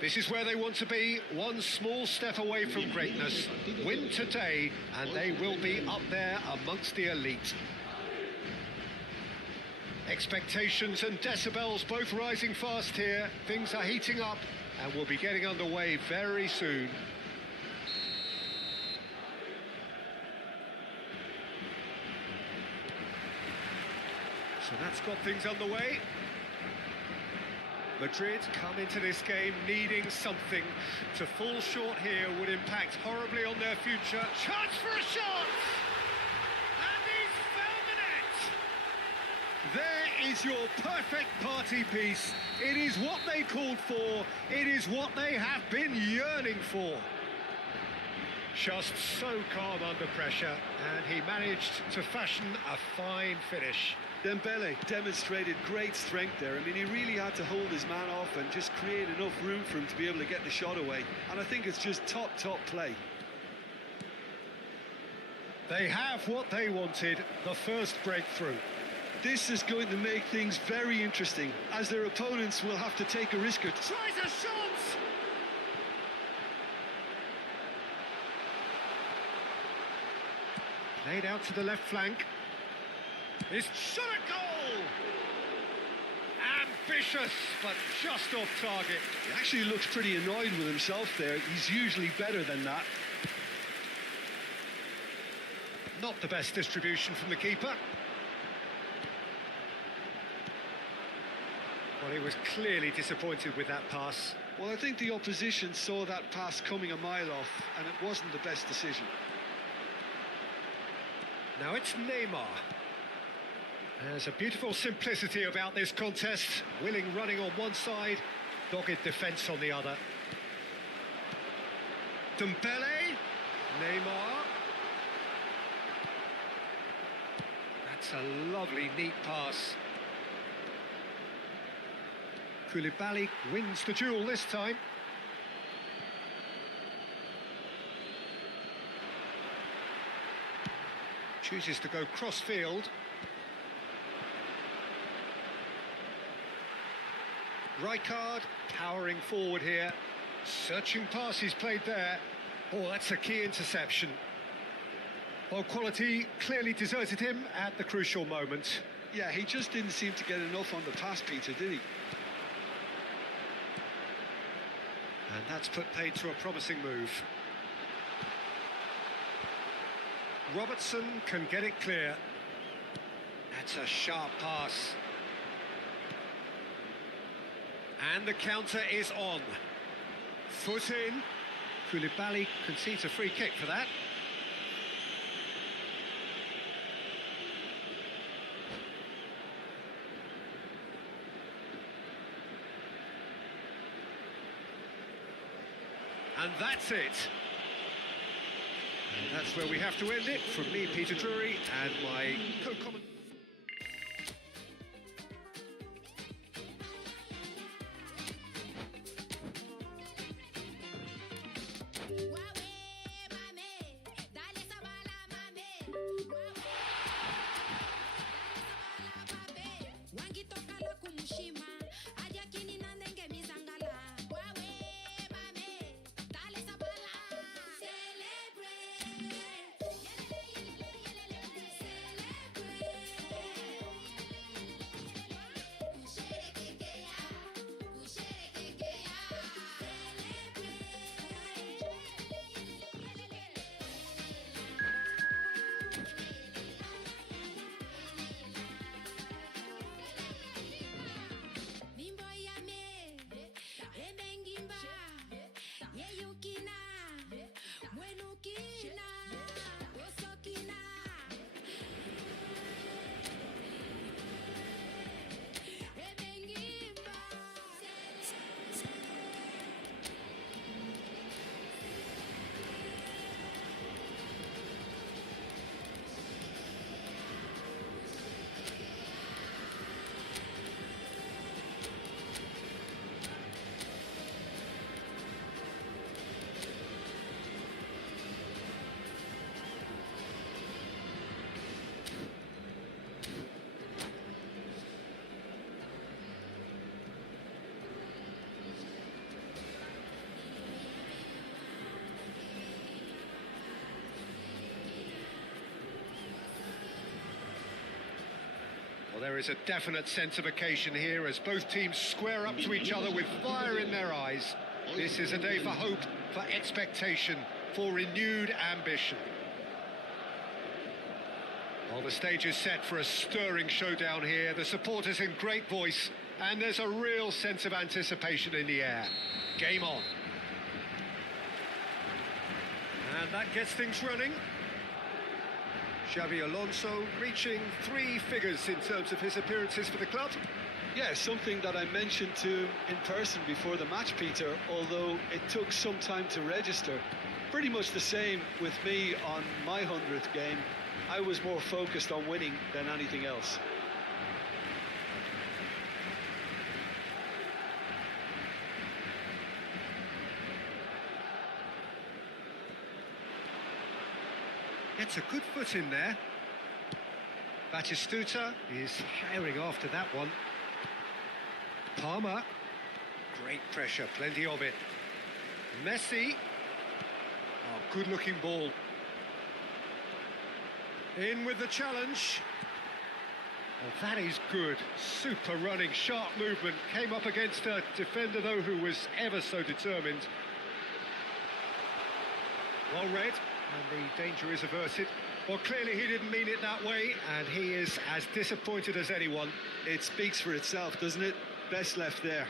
This is where they want to be, one small step away from greatness. Win today, and they will be up there amongst the elite. Expectations and decibels both rising fast here. Things are heating up, and we'll be getting underway very soon. So that's got things underway. Madrid come into this game needing something. To fall short here would impact horribly on their future. Chance for a shot! And he's found the net! There is your perfect party piece. It is what they called for. It is what they have been yearning for. Just so calm under pressure, and he managed to fashion a fine finish. Dembele demonstrated great strength there. I mean, he really had to hold his man off and just create enough room for him to be able to get the shot away. And I think it's just top play. They have what they wanted, the first breakthrough. This is going to make things very interesting, as their opponents will have to take a risk. Tries a shot! Played out to the left flank. His shot at goal! Ambitious, but just off target. He actually looks pretty annoyed with himself there. He's usually better than that. Not the best distribution from the keeper. Well, he was clearly disappointed with that pass. Well, I think the opposition saw that pass coming a mile off, and it wasn't the best decision. Now it's Neymar. There's a beautiful simplicity about this contest. Willing running on one side, dogged defence on the other. Dembele, Neymar. That's a lovely, neat pass. Koulibaly wins the duel this time. Chooses to go cross-field. Rijkaard powering forward here. Searching passes played there. Oh, that's a key interception. Well, quality clearly deserted him at the crucial moment. Yeah, he just didn't seem to get enough on the pass, Peter, did he? And that's put paid to a promising move. Robertson can get it clear. That's a sharp pass. And the counter is on. Foot in. Koulibaly concedes a free kick for that. And that's it. And that's where we have to end it. From me, Peter Drury, and my co-commentator. Well, there is a definite sense of occasion here as both teams square up to each other with fire in their eyes. This is a day for hope, for expectation, for renewed ambition. Well, the stage is set for a stirring showdown here. The supporters in great voice, and there's a real sense of anticipation in the air. Game on. And that gets things running. Xabi Alonso reaching 3 figures in terms of his appearances for the club. Yeah, something that I mentioned to him in person before the match, Peter, although it took some time to register. Pretty much the same with me on my 100th game. I was more focused on winning than anything else. Gets a good foot in there. Batistuta is herring after that one. Palmer. Great pressure, plenty of it. Messi. Oh, good-looking ball. In with the challenge. Oh, that is good. Super running, sharp movement. Came up against a defender, though, who was ever so determined. Well read, and the danger is averted. Well, clearly he didn't mean it that way, and he is as disappointed as anyone. It speaks for itself, doesn't it? Best left there.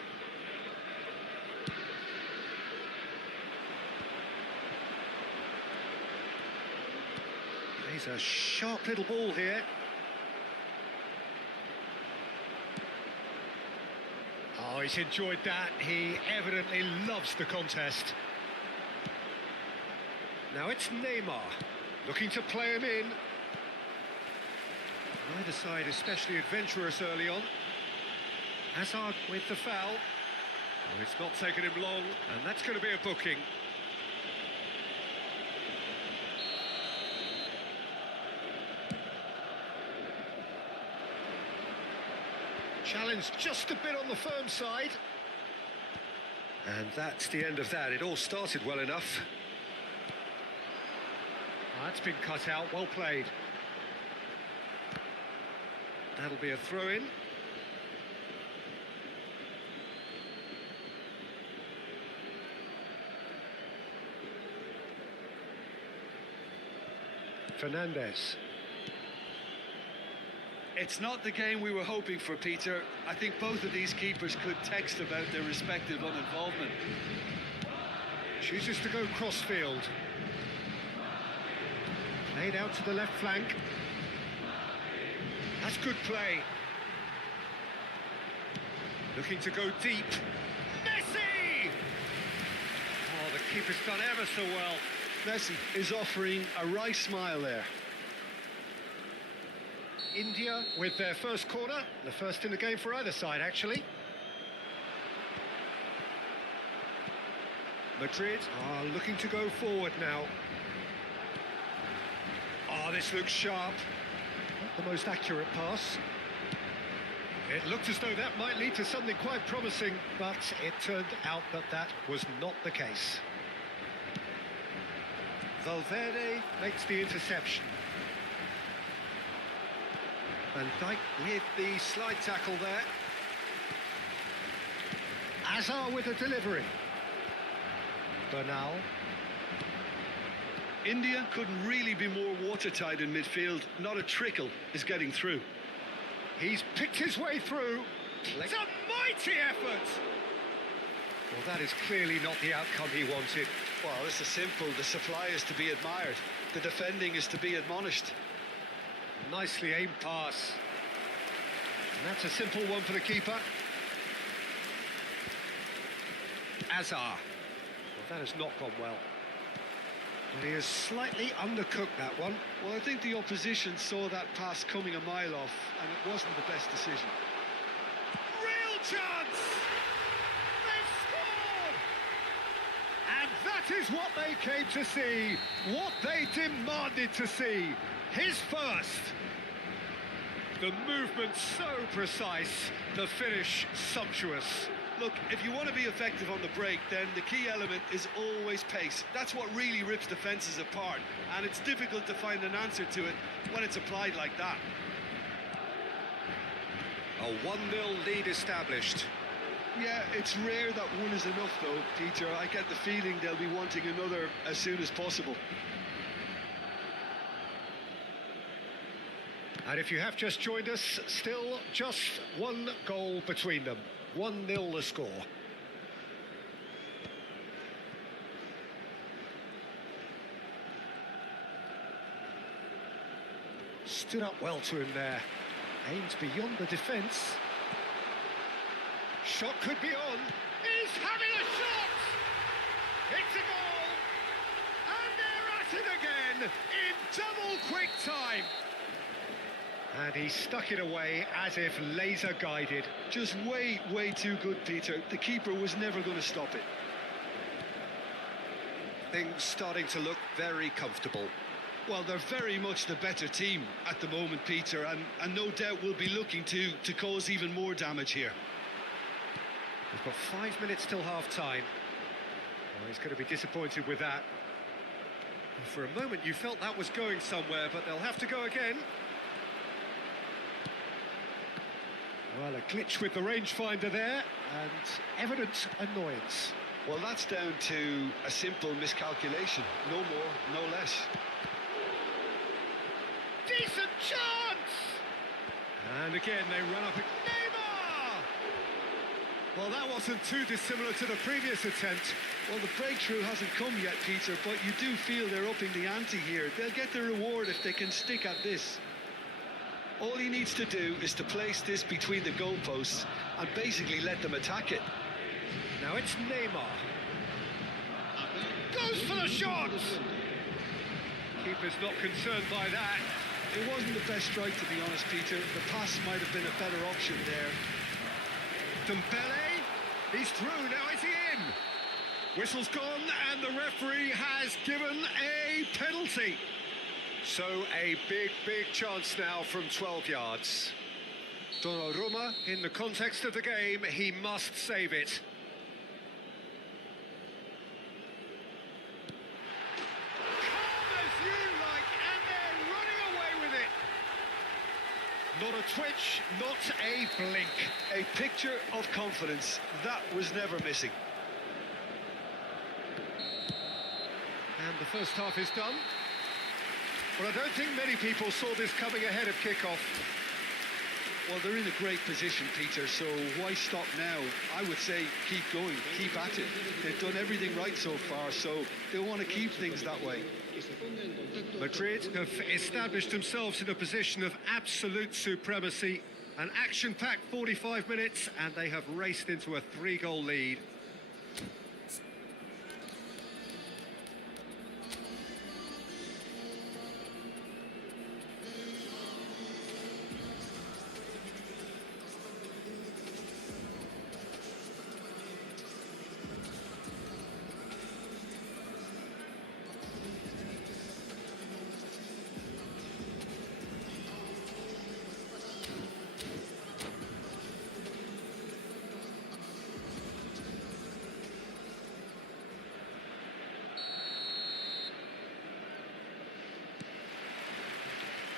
He's a sharp little ball here. Oh, he's enjoyed that. He evidently loves the contest. Now it's Neymar, looking to play him in. Neither side especially adventurous early on. Hazard with the foul. Oh, it's not taken him long, and that's going to be a booking. Challenge just a bit on the firm side. And that's the end of that. It all started well enough. That's been cut out, well played. That'll be a throw-in. Fernandez. It's not the game we were hoping for, Peter. I think both of these keepers could text about their respective uninvolvement. Chooses to go cross-field. Played out to the left flank. That's good play. Looking to go deep. Messi! Oh, the keeper's done ever so well. Messi is offering a wry smile there. India with their first corner, the first in the game for either side, actually. Madrid are looking to go forward now. Oh, this looks sharp. Not the most accurate pass. It looked as though that might lead to something quite promising, but it turned out that that was not the case. Valverde makes the interception. Van Dijk with the slide tackle there. Hazard with a delivery. Bernal. India couldn't really be more watertight in midfield. Not a trickle is getting through. He's picked his way through. It's a mighty effort! Well, that is clearly not the outcome he wanted. Well, this is simple. The supply is to be admired. The defending is to be admonished. Nicely aimed pass. And that's a simple one for the keeper. Hazard. Well, that has not gone well. But he has slightly undercooked that one. Well, I think the opposition saw that pass coming a mile off, and it wasn't the best decision. Real chance! They've scored! And that is what they came to see, what they demanded to see. His first. The movement so precise, the finish sumptuous. Look, if you want to be effective on the break, then the key element is always pace. That's what really rips defences apart, and it's difficult to find an answer to it when it's applied like that. A 1-0 lead established. Yeah, it's rare that one is enough, though, Peter. I get the feeling they'll be wanting another as soon as possible. And if you have just joined us, still just one goal between them. 1-0 the score. Stood up well to him there. Aimed beyond the defence. Shot could be on. He's having a shot! It's a goal! And they're at it again in double quick time. And he stuck it away as if laser guided. Just way too good, Peter. The keeper was never going to stop it. Things starting to look very comfortable. Well, they're very much the better team at the moment, Peter, and no doubt will be looking to cause even more damage here. We've got 5 minutes till half-time. Well, he's going to be disappointed with that. For a moment you felt that was going somewhere, but they'll have to go again. Well, a glitch with the rangefinder there, and evident annoyance. Well, that's down to a simple miscalculation. No more, no less. Decent chance! And again they run up at Neymar! Well, that wasn't too dissimilar to the previous attempt. Well, the breakthrough hasn't come yet, Peter, but you do feel they're upping the ante here. They'll get the reward if they can stick at this. All he needs to do is to place this between the goalposts and basically let them attack it. Now it's Neymar. Goes for the shot! Keeper's not concerned by that. It wasn't the best strike, to be honest, Peter. The pass might have been a better option there. Dembele, he's through, now is he in? Whistle's gone and the referee has given a penalty. So a big chance now from 12 yards. Donnarumma, in the context of the game, he must save it. Not a twitch, not a blink. A picture of confidence. That was never missing. And the first half is done. Well, I don't think many people saw this coming ahead of kick-off. Well, they're in a great position, Peter, so why stop now? I would say keep going, keep at it. They've done everything right so far, so they'll want to keep things that way. Madrid have established themselves in a position of absolute supremacy. An action-packed 45 minutes, and they have raced into a 3-goal lead.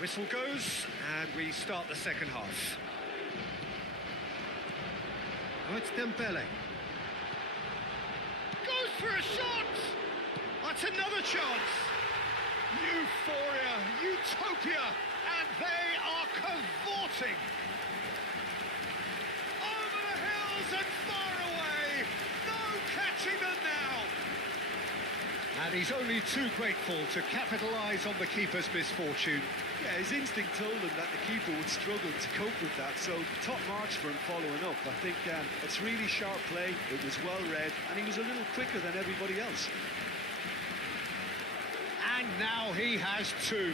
Whistle goes, and we start the second half. Oh, it's Dembele. Goes for a shot! That's another chance! Euphoria, utopia, and they are cavorting! Over the hills and far away! No catching them now! And he's only too grateful to capitalise on the keeper's misfortune. Yeah, his instinct told him that the keeper would struggle to cope with that, so top marks for him following up. I think it's really sharp play, it was well read, and he was a little quicker than everybody else. And now he has two.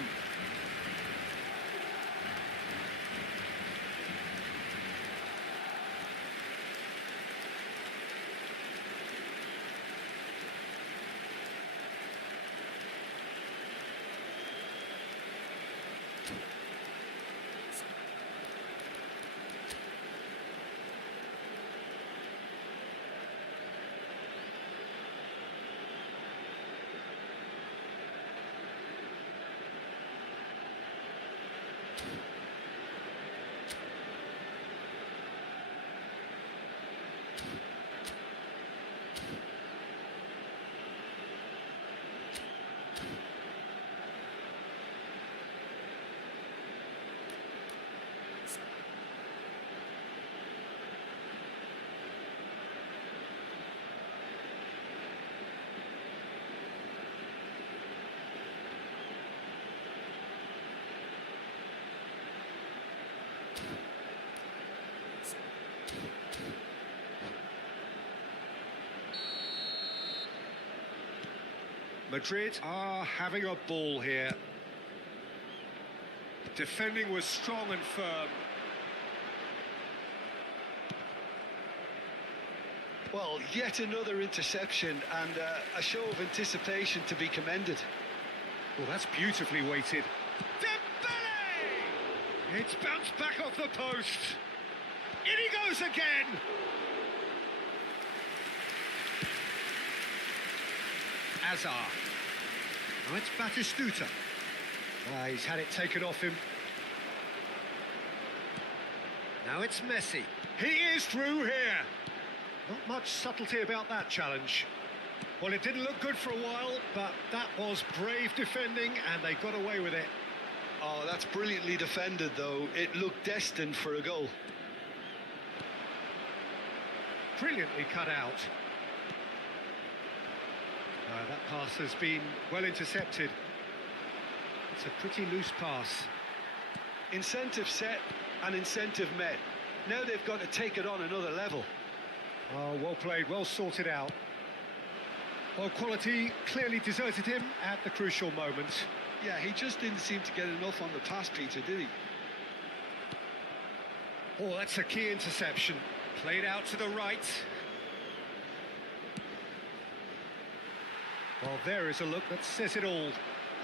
Madrid are having a ball here. Defending was strong and firm. Well, yet another interception and a show of anticipation to be commended. Well, that's beautifully weighted. Dembele! It's bounced back off the post. In he goes again. Azar. Now it's Batistuta. He's had it taken off him. Now it's Messi. He is through here. Not much subtlety about that challenge. Well, it didn't look good for a while, but that was brave defending, and they got away with it. Oh, that's brilliantly defended, though. It looked destined for a goal. Brilliantly cut out. That pass has been well intercepted. It's a pretty loose pass. Incentive set and incentive met. Now they've got to take it on another level. Oh, well played, well sorted out. Well, quality clearly deserted him at the crucial moment. Yeah, he just didn't seem to get enough on the pass, Peter, did he? Oh, that's a key interception. Played out to the right. Well, there is a look that says it all.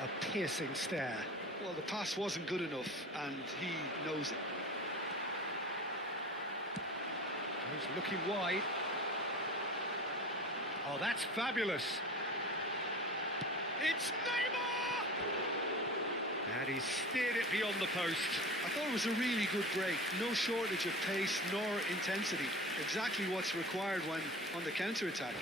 A piercing stare. Well, the pass wasn't good enough, and he knows it. He's looking wide. Oh, that's fabulous. It's Neymar! And he steered it beyond the post. I thought it was a really good break. No shortage of pace nor intensity. Exactly what's required when on the counter-attack.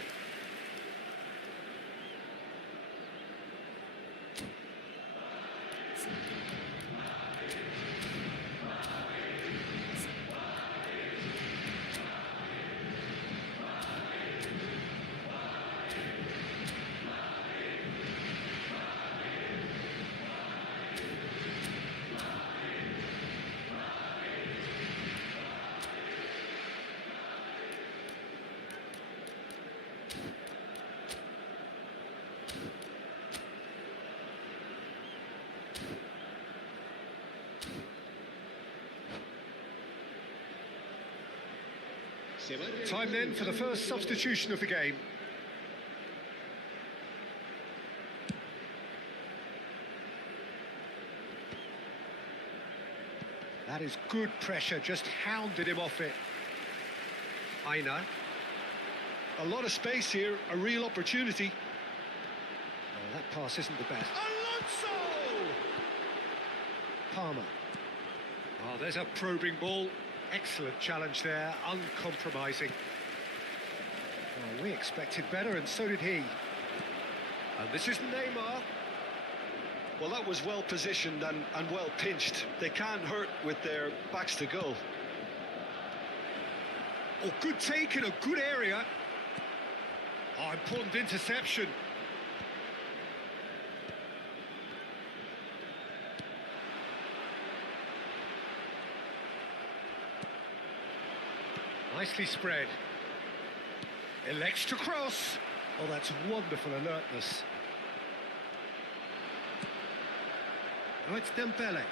Time then for the first substitution of the game. That is good pressure, just hounded him off it. Aina. A lot of space here, a real opportunity. Oh, that pass isn't the best. Alonso! Palmer. Oh, there's a probing ball. Excellent challenge there, uncompromising. Well, we expected better, and so did he. And this is Neymar. Well, that was well positioned and well pinched. They can't hurt with their backs to goal. Oh, good take in a good area. Oh, important interception. Nicely spread. Elects to cross. Oh, that's wonderful alertness. Now it's Dembele.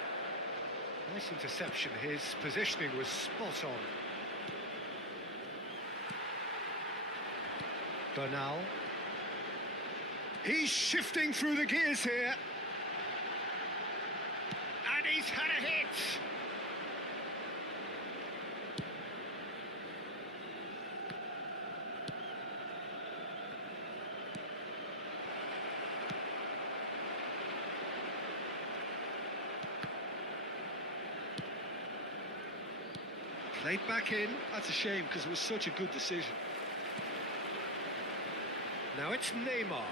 Nice interception. His positioning was spot on. Bernal. He's shifting through the gears here. And he's had a hit. Played back in. That's a shame because it was such a good decision. Now it's Neymar.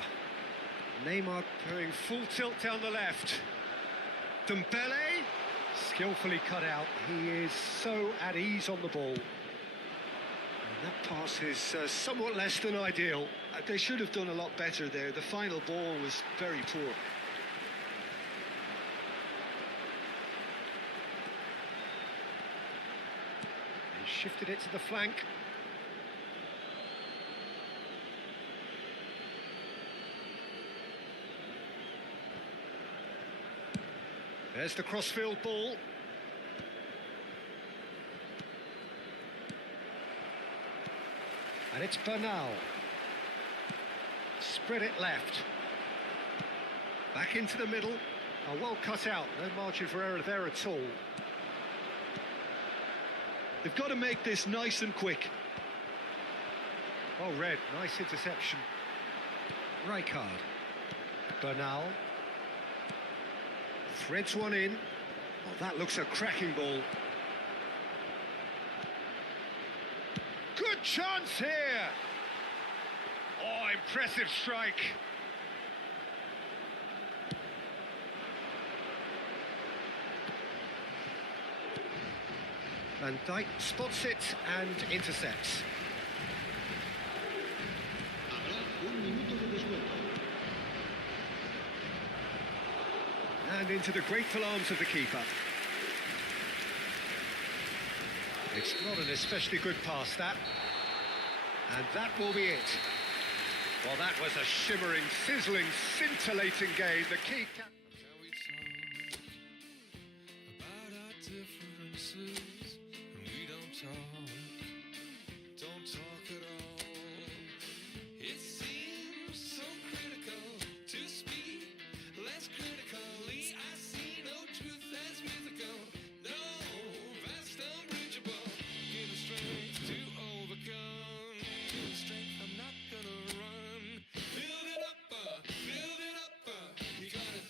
Neymar going full tilt down the left. Dembele, skillfully cut out. He is so at ease on the ball. And that pass is somewhat less than ideal. They should have done a lot better there. The final ball was very poor. Shifted it to the flank. There's the crossfield ball. And it's Bernal. Spread it left. Back into the middle. Oh, well cut out. No margin for error there at all. They've got to make this nice and quick. Oh, Red, nice interception. Rijkaard. Bernal. Threads one in. Oh, that looks a cracking ball. Good chance here! Oh, impressive strike. Van Dijk spots it and intercepts. Habrá 1 minuto de descuento. And into the grateful arms of the keeper. It's not an especially good pass, that. And that will be it. Well, that was a shimmering, sizzling, scintillating game. The key... Can we talk about our differences? And we don't talk at all. It seems so critical to speak less critically. I see no truth as mythical, no vast unbridgeable. Give the strength to overcome. Give the strength, I'm not gonna run. Build it up, you gotta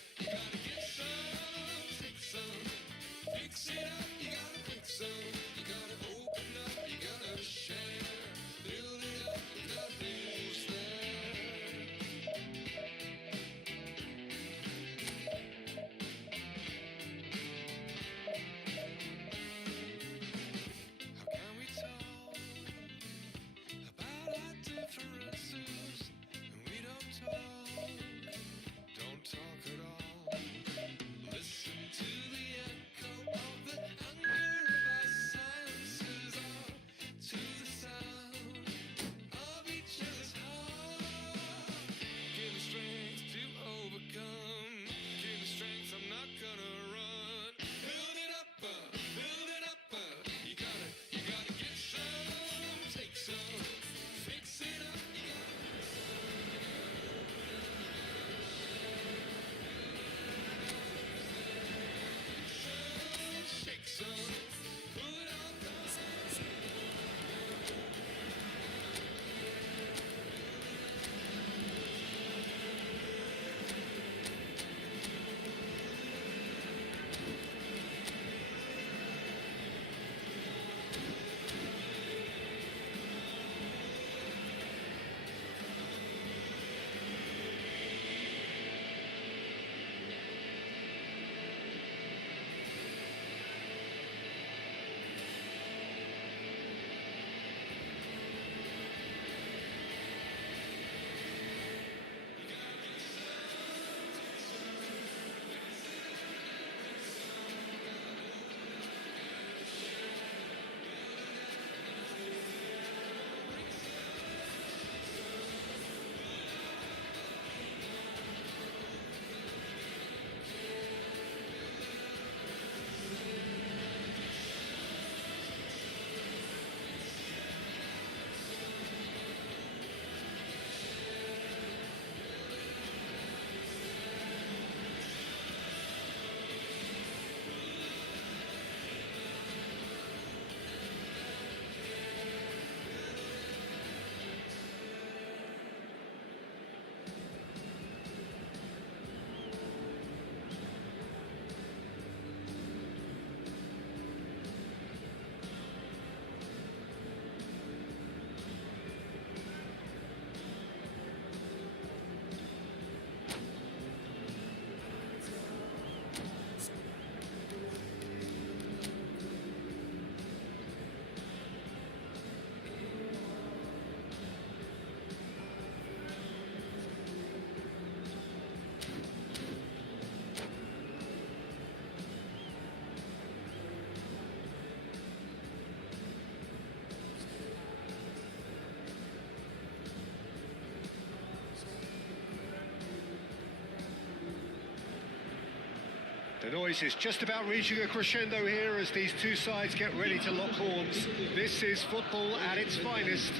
The noise is just about reaching a crescendo here as these two sides get ready to lock horns. This is football at its finest.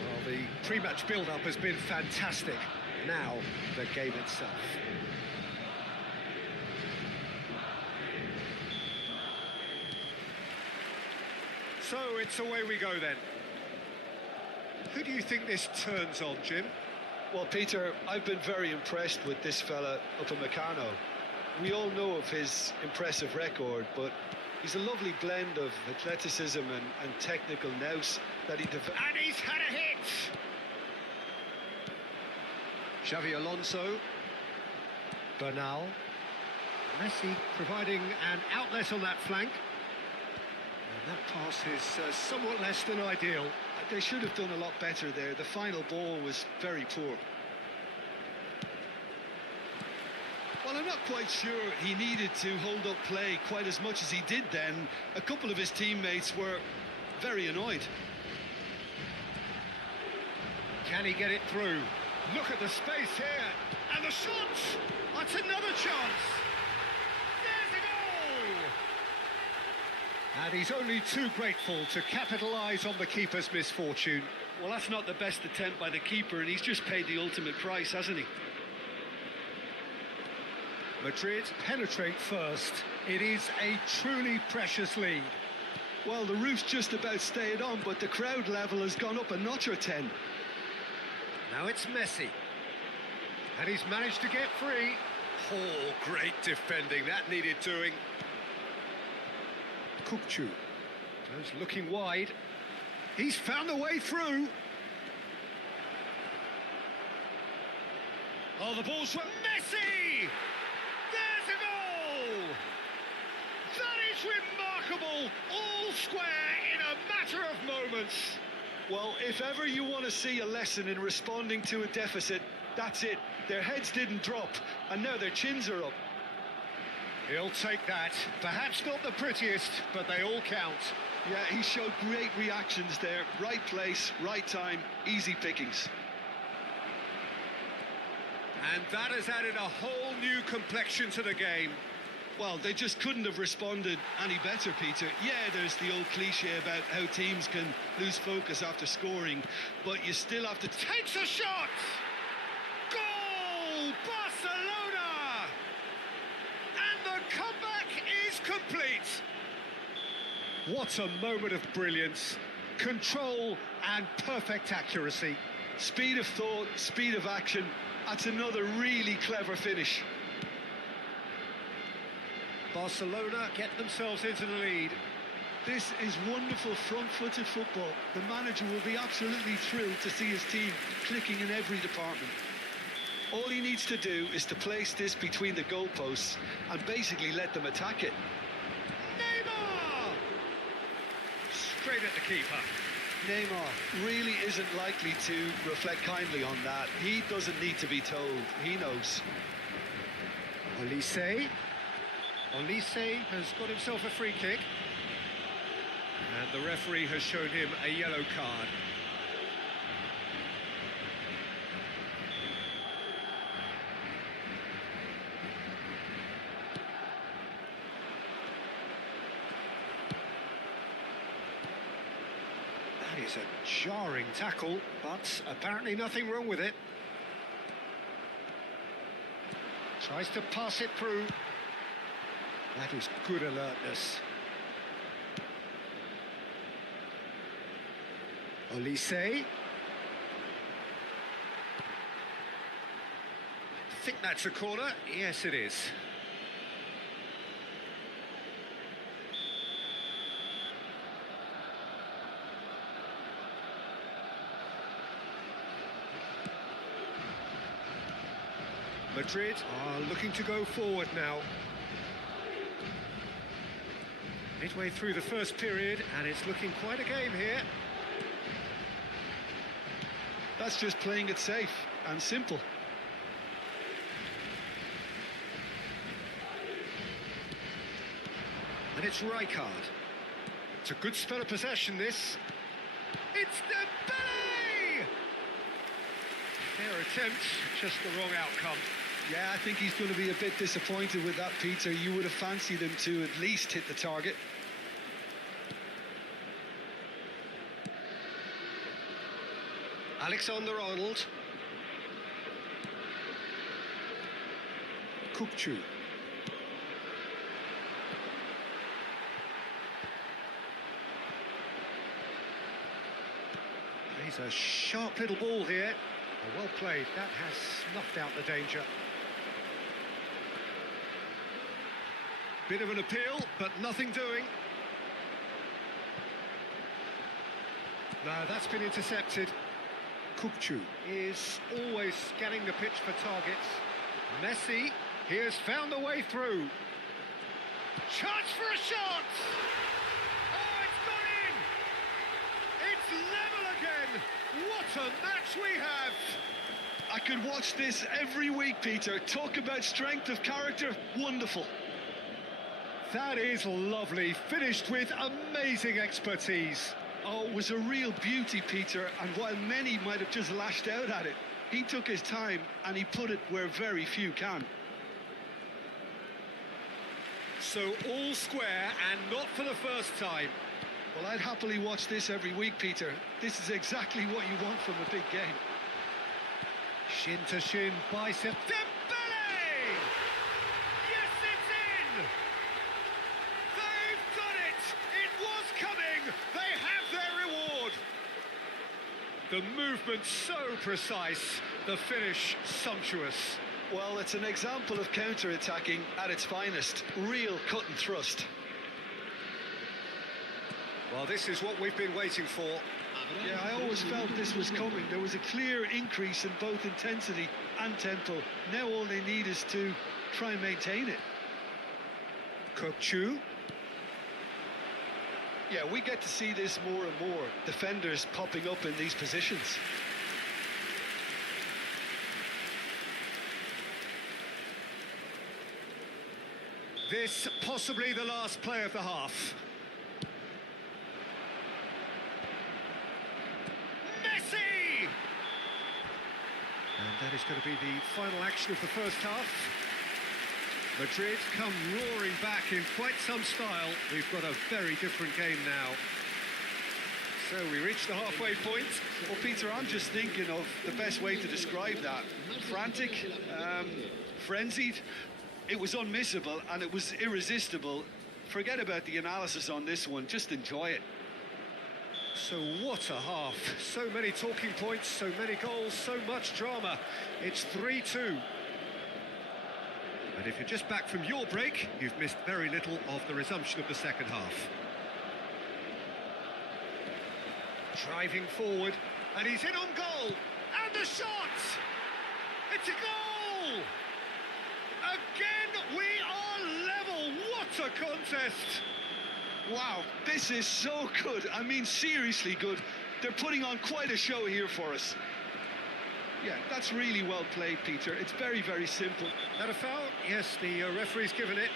Well, the pre-match build-up has been fantastic. Now, the game itself. So it's away we go then. Who do you think this turns on, Jim? Well, Peter, I've been very impressed with this fella up in Meccano. We all know of his impressive record, but he's a lovely blend of athleticism and technical nous that he developed. And he's had a hit! Xavi Alonso. Bernal. Messi providing an outlet on that flank. And that pass is somewhat less than ideal. They should have done a lot better there. The final ball was very poor. Well, I'm not quite sure he needed to hold up play quite as much as he did then. A couple of his teammates were very annoyed. Can he get it through? Look at the space here. And the shots! That's another chance! There's a goal! And he's only too grateful to capitalise on the keeper's misfortune. Well, that's not the best attempt by the keeper, and he's just paid the ultimate price, hasn't he? Madrid penetrate first. It is a truly precious lead. Well, the roof's just about stayed on, but the crowd level has gone up a notch or 10. Now it's Messi. And he's managed to get free. Oh, great defending. That needed doing. Kukçu goes looking wide. He's found a way through. Oh, the ball's from Messi! There's a goal! That is remarkable! All square in a matter of moments. Well, if ever you want to see a lesson in responding to a deficit, that's it. Their heads didn't drop, and now their chins are up. He'll take that. Perhaps not the prettiest, but they all count. Yeah, he showed great reactions there. Right place, right time, easy pickings. And that has added a whole new complexion to the game. Well, they just couldn't have responded any better, Peter. Yeah, there's the old cliche about how teams can lose focus after scoring, but you still have to... Takes a shot! Goal! Barcelona! And the comeback is complete. What a moment of brilliance. Control and perfect accuracy. Speed of thought, speed of action. That's another really clever finish. Barcelona get themselves into the lead. This is wonderful front-footed football. The manager will be absolutely thrilled to see his team clicking in every department. All he needs to do is to place this between the goalposts and basically let them attack it. Neymar! Straight at the keeper. Neymar really isn't likely to reflect kindly on that. He doesn't need to be told. He knows. Olise. Olise has got himself a free kick. And the referee has shown him a yellow card. That is a jarring tackle, but apparently nothing wrong with it. Tries to pass it through. That is good alertness. Olise. Think that's a corner? Yes, it is. Madrid are looking to go forward now. Midway through the first period, and it's looking quite a game here. That's just playing it safe and simple. And it's Rijkaard. It's a good spell of possession, this. It's Dembele! Fair attempt, just the wrong outcome. Yeah, I think he's going to be a bit disappointed with that, Peter. You would have fancied him to at least hit the target. Alexander-Arnold. Kukçu. He's a sharp little ball here. Oh, well played. That has snuffed out the danger. Bit of an appeal, but nothing doing. No, that's been intercepted. Kukçu. Is always scanning the pitch for targets. Messi, he has found a way through. Chance for a shot! Oh, it's gone in! It's level again! What a match we have! I could watch this every week, Peter. Talk about strength of character. Wonderful. That is lovely, finished with amazing expertise. Oh, it was a real beauty, Peter, and while many might have just lashed out at it, he took his time and he put it where very few can. So all square and not for the first time. Well, I'd happily watch this every week, Peter. This is exactly what you want from a big game. Shin to shin, bicep. Dembele! Yes, it's in! They've done it! It was coming! They have their reward! The movement so precise, the finish sumptuous. Well, it's an example of counter-attacking at its finest. Real cut and thrust. Well, this is what we've been waiting for. Yeah, I always felt this was coming. There was a clear increase in both intensity and tempo. Now all they need is to try and maintain it. Kukçu. Yeah, we get to see this more and more. Defenders popping up in these positions. This possibly the last play of the half. Messi! And that is going to be the final action of the first half. Madrid come roaring back in quite some style. We've got a very different game now. So we reach the halfway point. Well, Peter, I'm just thinking of the best way to describe that. Frantic, frenzied. It was unmissable and it was irresistible. Forget about the analysis on this one, just enjoy it. So what a half. So many talking points, so many goals, so much drama. It's 3-2. And if you're just back from your break, you've missed very little of the resumption of the second half. Driving forward, and he's in on goal, and the shot! It's a goal! Again, we are level. What a contest! Wow, this is so good. I mean, seriously good. They're putting on quite a show here for us. Yeah, that's really well played, Peter. It's very, very simple. That a foul? Yes, the referee's given it.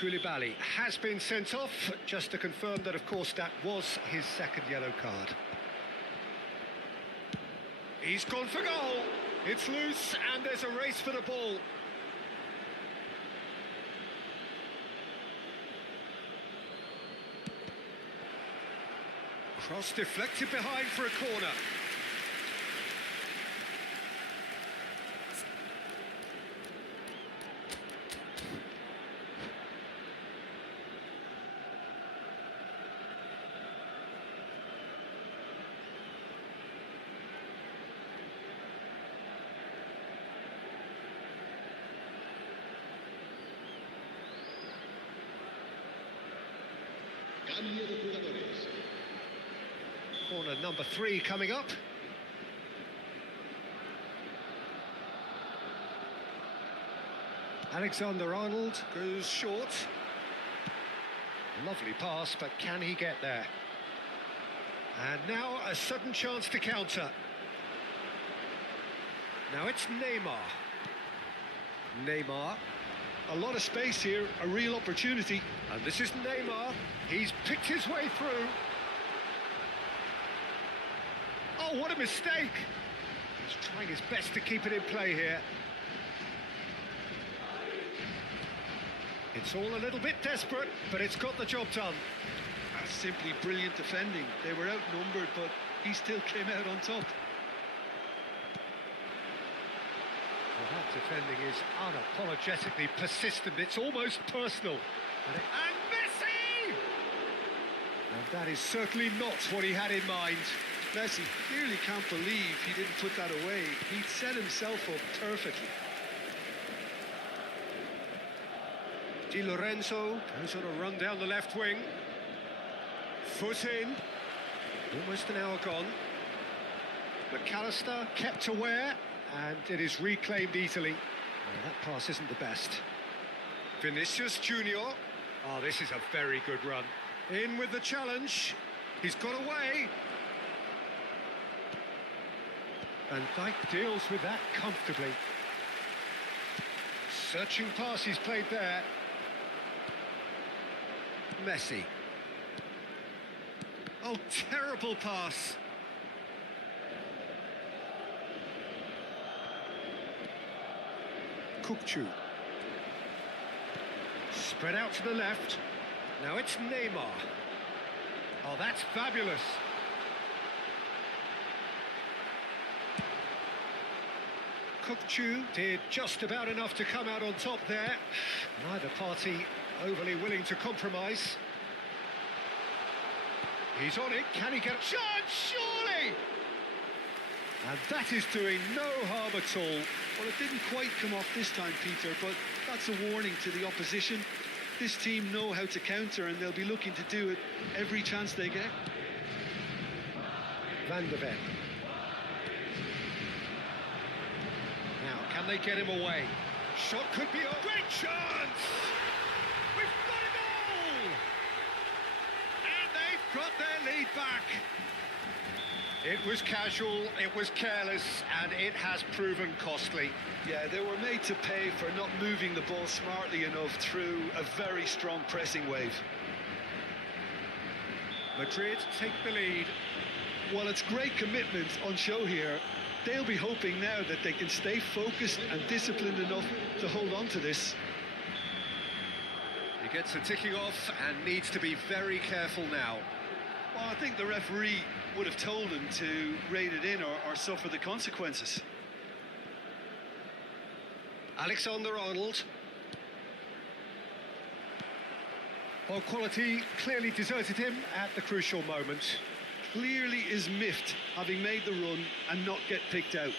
Koulibaly has been sent off, just to confirm that, of course, that was his second yellow card. He's gone for goal. It's loose, and there's a race for the ball. Cross deflected behind for a corner. Cambio de jugadores. Corner number 3 coming up. Alexander-Arnold goes short. Lovely pass, but can he get there? And now a sudden chance to counter. Now it's Neymar. Neymar. A lot of space here, a real opportunity. And this is Neymar. He's picked his way through. Oh, what a mistake! He's trying his best to keep it in play here. It's all a little bit desperate, but it's got the job done. That's simply brilliant defending. They were outnumbered, but he still came out on top. Well, that defending is unapologetically persistent. It's almost personal. And Messi! And that is certainly not what he had in mind. Messi clearly can't believe he didn't put that away. He'd set himself up perfectly. Di Lorenzo goes on a run down the left wing. Foot in. Almost an hour gone. McAllister kept aware, and it is reclaimed easily. Well, that pass isn't the best. Vinicius Junior. Oh, this is a very good run. In with the challenge. He's got away. Van Dijk deals with that comfortably. Searching pass he's played there. Messi. Oh, terrible pass. Kukçu. Spread out to the left. Now it's Neymar. Oh, that's fabulous. Kukçu did just about enough to come out on top there. Neither party overly willing to compromise. He's on it. Can he get a chance? Surely! And that is doing no harm at all. Well, it didn't quite come off this time, Peter, but that's a warning to the opposition. This team know how to counter, and they'll be looking to do it every chance they get. Van de Ven. Now, can they get him away? Shot could be a great chance! We've got a goal! And they've got their lead back. It was casual, it was careless, and it has proven costly. Yeah, they were made to pay for not moving the ball smartly enough through a very strong pressing wave. Madrid take the lead. Well, it's great commitment on show here. They'll be hoping now that they can stay focused and disciplined enough to hold on to this. He gets a ticking off and needs to be very careful now. Well, I think the referee would have told him to rate it in or suffer the consequences. Alexander-Arnold. Well, quality clearly deserted him at the crucial moment. Clearly is miffed having made the run and not get picked out.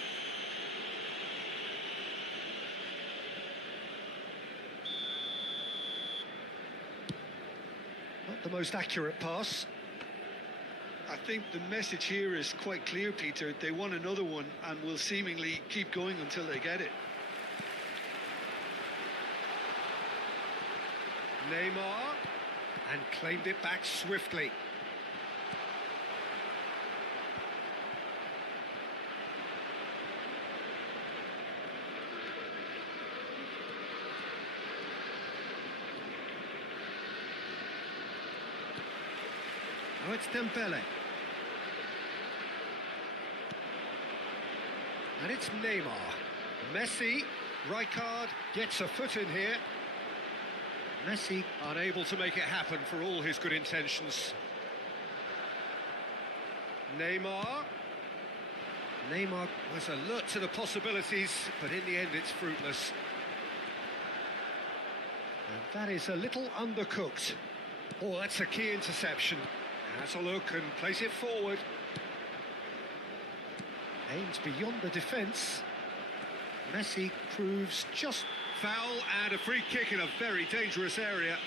Not the most accurate pass. I think the message here is quite clear, Peter. They want another one and will seemingly keep going until they get it. Neymar, and claimed it back swiftly. Now it's Dembele. And it's Neymar. Messi, Rijkaard gets a foot in here. Messi unable to make it happen for all his good intentions. Neymar. Neymar was alert to the possibilities, but in the end it's fruitless. And that is a little undercooked. Oh, that's a key interception. Has a look and plays it forward. Aims beyond the defence. Messi proves just foul and a free kick in a very dangerous area.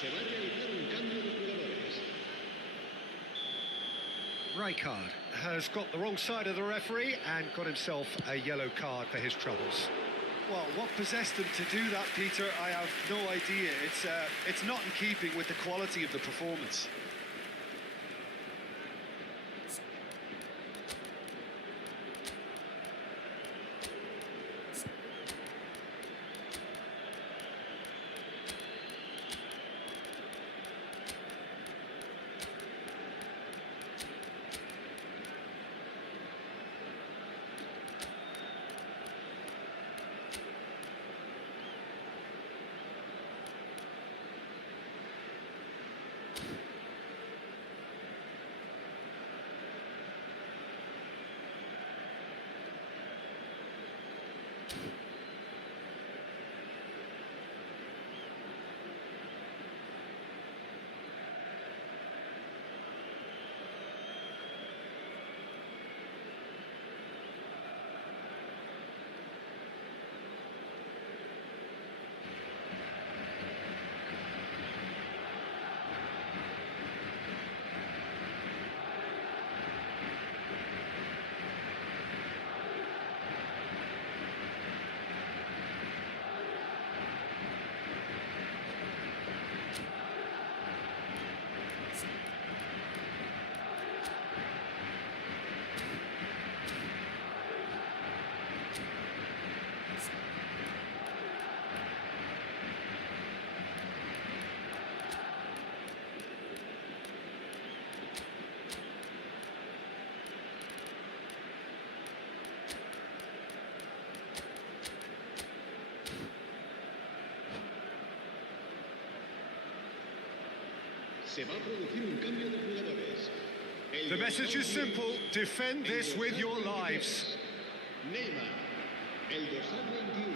Se va a realizar un cambio de jugadores. Rijkaard has got the wrong side of the referee and got himself a yellow card for his troubles. Well, what possessed them to do that, Peter, I have no idea. It's not in keeping with the quality of the performance. Se va a producir un cambio de jugadores. El The message is dorsal 10, simple: defend el this with dorsal your 23, lives. Neymar. El dorsal 21.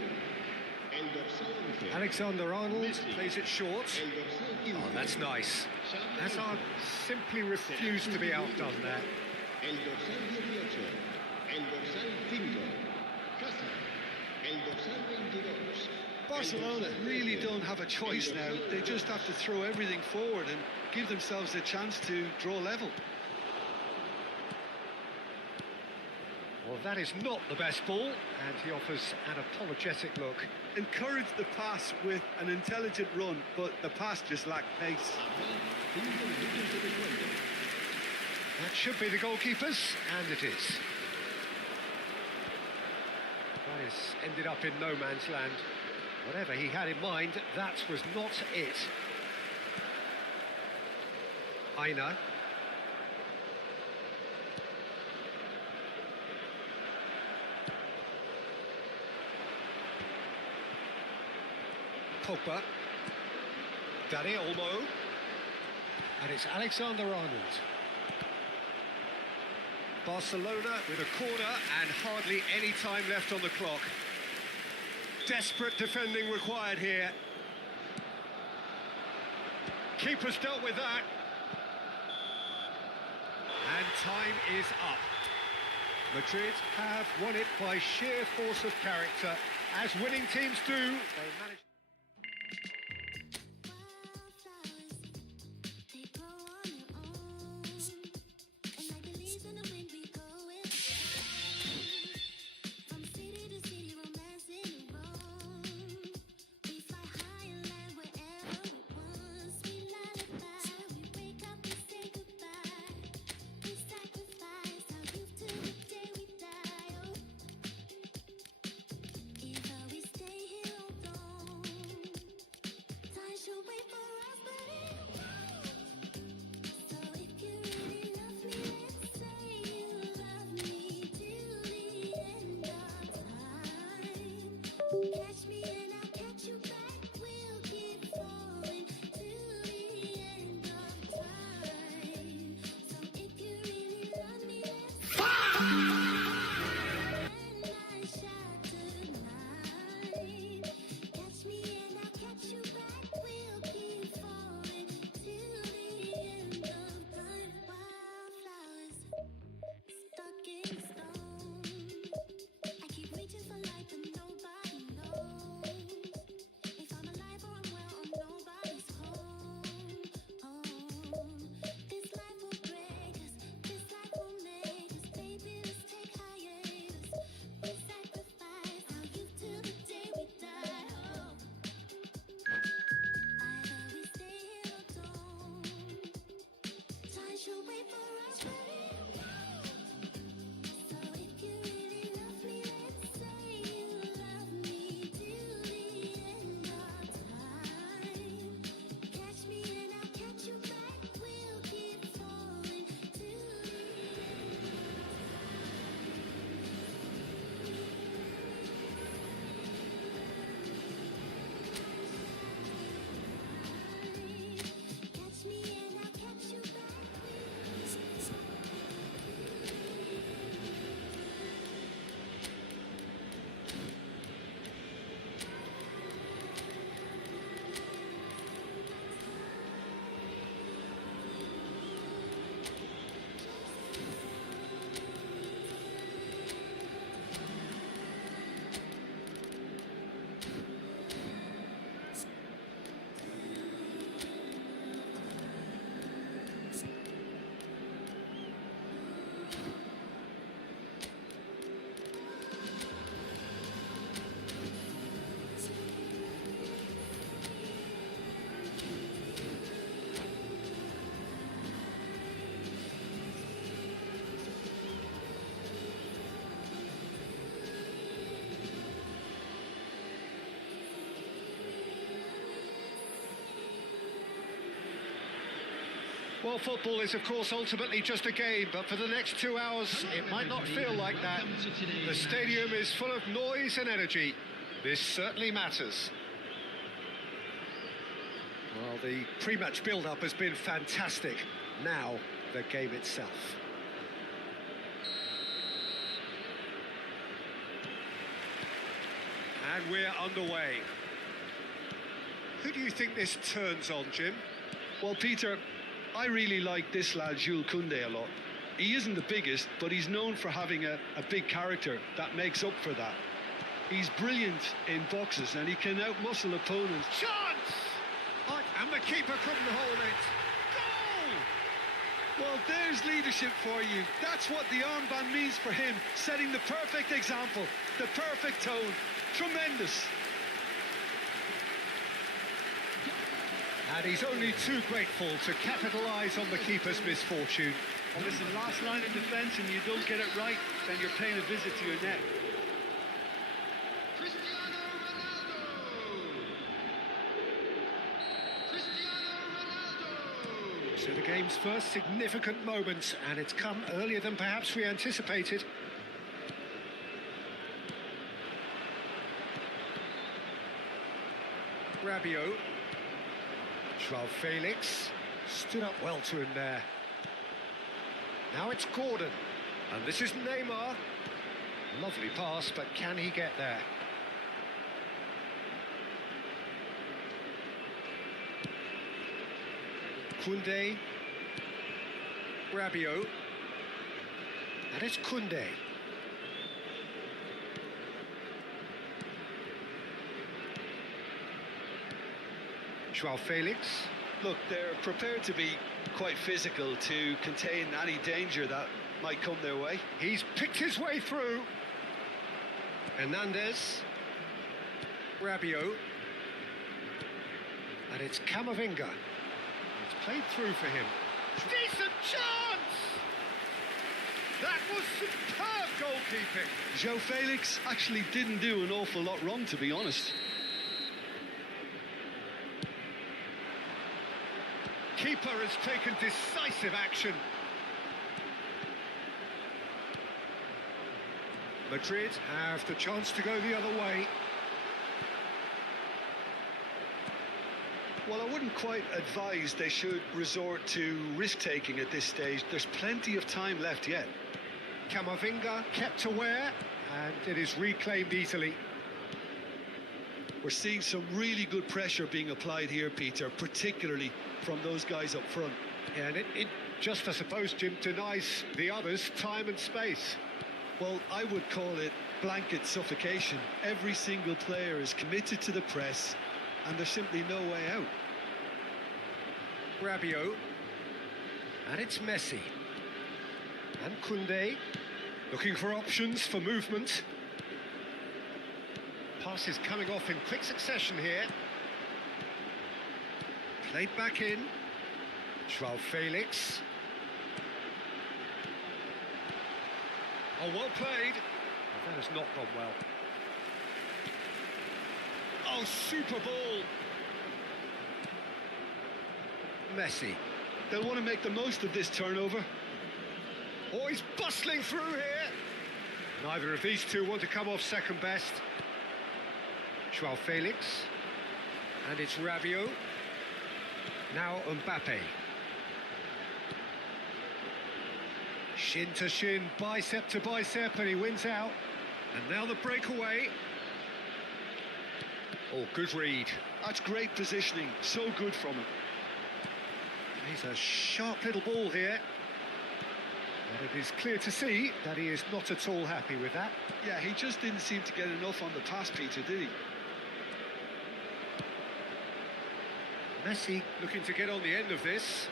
El dorsal 11. Alexander-Arnold Messi. plays it short. El dorsal 15. Oh, that's nice. Xavi Hazard Alonso. simply refused to be outdone there. El dorsal 18. El dorsal 5. Hazard. El dorsal 22. Barcelona really don't have a choice now. They just have to throw everything forward and give themselves a chance to draw level. Well, that is not the best ball, and he offers an apologetic look. Encourage the pass with an intelligent run, but the pass just lacked pace. That should be the goalkeeper's, and it is. That has ended up in no man's land. Whatever he had in mind, that was not it. Aina. Pogba. Dani Olmo. And it's Alexander-Arnold. Barcelona with a corner and hardly any time left on the clock. Desperate defending required here. Keeper's dealt with that. And time is up. Madrid have won it by sheer force of character. As winning teams do, they manage... They grow on their own, and like the leaves in the wind, we go with the flow. From city to city, romancing and roam. We fly high and land wherever it wants. We lullaby, we wake up and say goodbye. We sacrifice our youth to the day we die. Oh, either we stay here or don't. Time should wait for us, but it won't. So if you really love me, let's say you love me till the end of time. Catch me and I'll catch you back. We'll keep falling till the end of time. So if you really love me, let's say and I shout tonight. Catch me and I'll catch you back. We'll keep falling till the end of time. Wildflowers stuck in stone. I keep reaching for light, but nobody knows if I'm alive or I'm well or nobody's home. This life will break us, this life will make us. Baby, let's take hiatus. We sacrifice our youth till the day we die. Oh. Either we stay here or don't. Time should wait for us, but it won't. So if you really love me, let's say you love me till the end of time. Catch me and I'll catch you back. We'll keep falling till the end of time. Catch me and I'll catch you back. Well, football is, of course, ultimately just a game, but for the next 2 hours, it might not feel like that. The stadium is full of noise and energy. This certainly matters. Well, the pre-match build-up has been fantastic. Now, the game itself. And we're underway. Who do you think this turns on, Jim? Well, Peter, I really like this lad, Jules Koundé, a lot. He isn't the biggest, but he's known for having a big character that makes up for that. He's brilliant in boxes and he can outmuscle opponents. Chance! And the keeper couldn't hold it. Goal! Well, there's leadership for you. That's what the armband means for him, setting the perfect example, the perfect tone. Tremendous. And he's only too grateful to capitalise on the keeper's misfortune. Well, listen, last line of defence and you don't get it right, then you're paying a visit to your net. Cristiano Ronaldo! Cristiano Ronaldo! So the game's first significant moment, and it's come earlier than perhaps we anticipated. Rabiot. Joao Felix stood up well to him there. Now it's Gordon, and this is Neymar. Lovely pass, but can he get there? Koundé, Rabiot, and it's Koundé. Joao Felix. Look, they're prepared to be quite physical to contain any danger that might come their way. He's picked his way through. Hernandez, Rabiot, and it's Camavinga. It's played through for him. Decent chance! That was superb goalkeeping. Joao Felix actually didn't do an awful lot wrong, to be honest. Keeper has taken decisive action. Madrid have the chance to go the other way. Well, I wouldn't quite advise they should resort to risk-taking at this stage. There's plenty of time left yet. Camavinga kept aware, and it is reclaimed easily. We're seeing some really good pressure being applied here, Peter, particularly from those guys up front. Yeah, and it just, I suppose, Jim, denies the others time and space. Well, I would call it blanket suffocation. Every single player is committed to the press, and there's simply no way out. Rabiot, and it's Messi. And Koundé, looking for options for movement. Passes coming off in quick succession here. Played back in. Joao Felix. Oh, well played. That has not gone well. Oh, super ball. Messi. They'll want to make the most of this turnover. Oh, he's bustling through here. Neither of these two want to come off second best. Joao Felix. And it's Rabiot. Now Mbappe. Shin to shin, bicep to bicep, and he wins out. And now the breakaway. Oh, good read. That's great positioning. So good from him. He's a sharp little ball here. And it is clear to see that he is not at all happy with that. Yeah, he just didn't seem to get enough on the pass, Peter, did he? Messi looking to get on the end of this.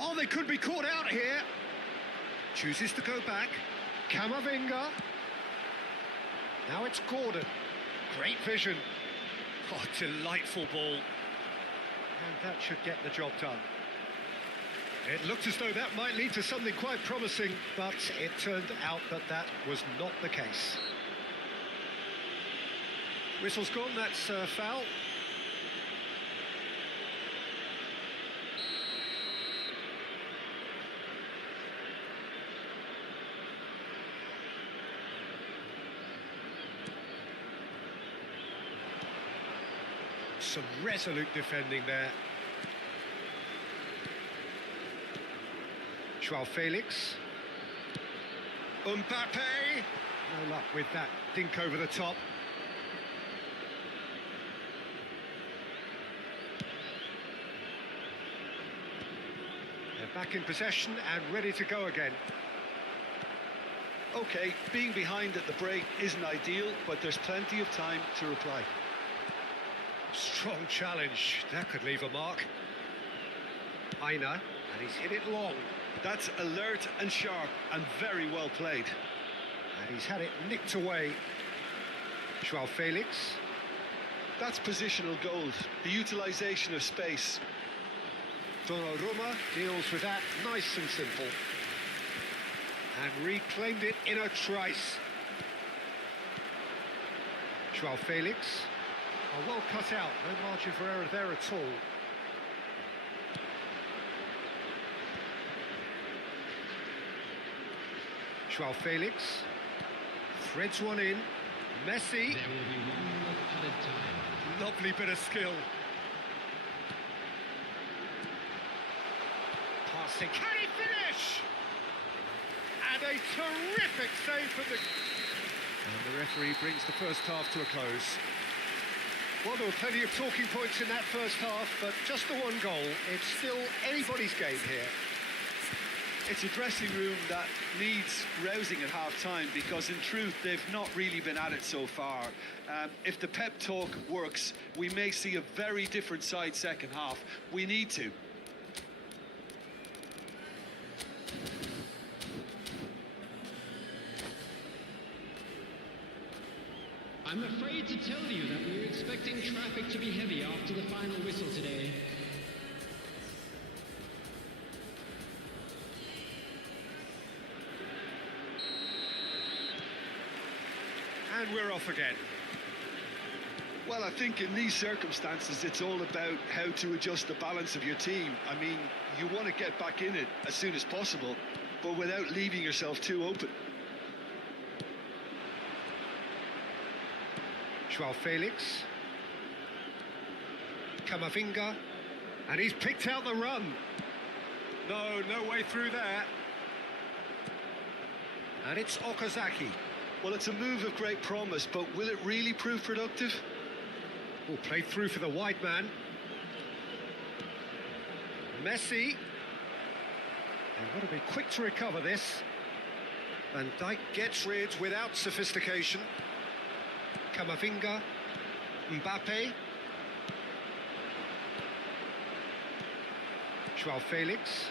Oh, they could be caught out here. Chooses to go back. Camavinga. Now it's Gordon. Great vision. Oh, delightful ball. And that should get the job done. It looked as though that might lead to something quite promising, but it turned out that that was not the case. Whistle's gone, that's foul. Some resolute defending there. Joao Felix. Mbappe. No luck with that dink over the top. They're back in possession and ready to go again. Okay, being behind at the break isn't ideal, but there's plenty of time to reply. Strong challenge. That could leave a mark. Aina, and he's hit it long. That's alert and sharp and very well played. And he's had it nicked away. Joao Felix. That's positional gold, the utilisation of space. Donnarumma deals with that nice and simple. And reclaimed it in a trice. Joao Felix. Oh, well cut out, no margin for error there at all. Joao Felix threads one in. Messi. There will be 1 more added time. Lovely bit of skill. Passing. Can he finish? And a terrific save for the... And the referee brings the first half to a close. Well, there were plenty of talking points in that first half, but just the one goal. It's still anybody's game here. It's a dressing room that needs rousing at half-time because, in truth, they've not really been at it so far. If the pep talk works, we may see a very different side second half. We need to. I'm afraid to tell you that we're expecting traffic to be heavy after the final whistle today. And we're off again. Well, I think in these circumstances, it's all about how to adjust the balance of your team. I mean, you want to get back in it as soon as possible, but without leaving yourself too open. Joao Felix. Camavinga. And he's picked out the run. No way through there. And it's Okazaki. Well, it's a move of great promise, but will it really prove productive? Oh, played through for the wide man. Messi. They've got to be quick to recover this. Van Dijk gets rid without sophistication. Camavinga. Mbappe. Joao Felix.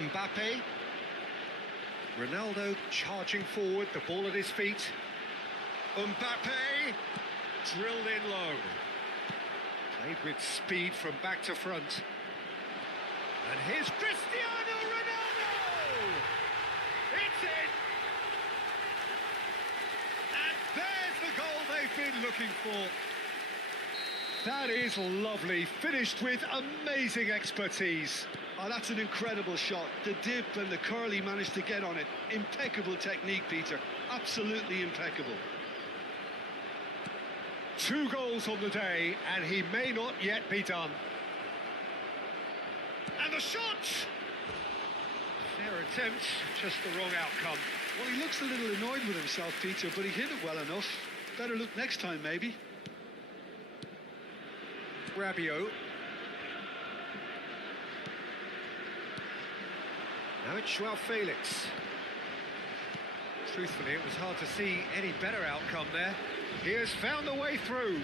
Mbappe. Ronaldo charging forward, the ball at his feet. Mbappe drilled in low. Played with speed from back to front. And here's Cristiano Ronaldo! It's in! And there's the goal they've been looking for. That is lovely, finished with amazing expertise. Oh, that's an incredible shot. The dip and the curl he managed to get on it. Impeccable technique, Peter. Absolutely impeccable. 2 goals on the day, and he may not yet be done. And the shot! Fair attempt, just the wrong outcome. Well, he looks a little annoyed with himself, Peter, but he hit it well enough. Better look next time, maybe. Rabiot. Now it's Joao Felix. Truthfully, it was hard to see any better outcome there. He has found a way through.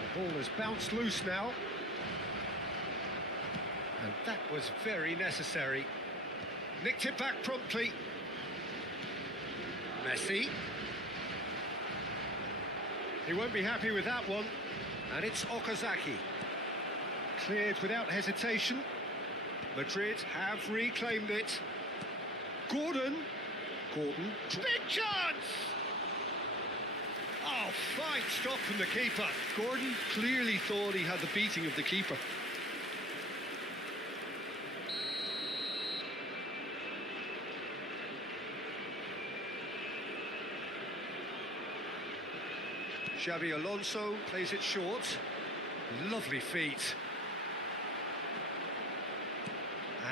The ball has bounced loose now. And that was very necessary. Nicked it back promptly. Messi. He won't be happy with that one. And it's Okazaki. Cleared without hesitation. Madrid have reclaimed it. Gordon. Big chance! Oh, fine stop from the keeper. Gordon clearly thought he had the beating of the keeper. Xabi Alonso plays it short. Lovely feet.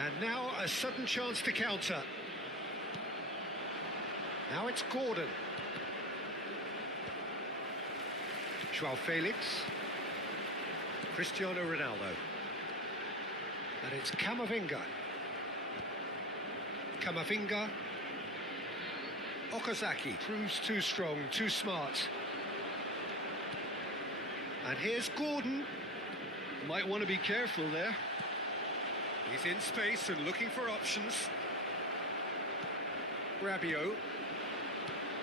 And now a sudden chance to counter. Now it's Gordon. Joao Felix. Cristiano Ronaldo. And it's Camavinga. Camavinga. Okazaki proves too strong, too smart. And here's Gordon. Might want to be careful there. He's in space and looking for options. Rabiot.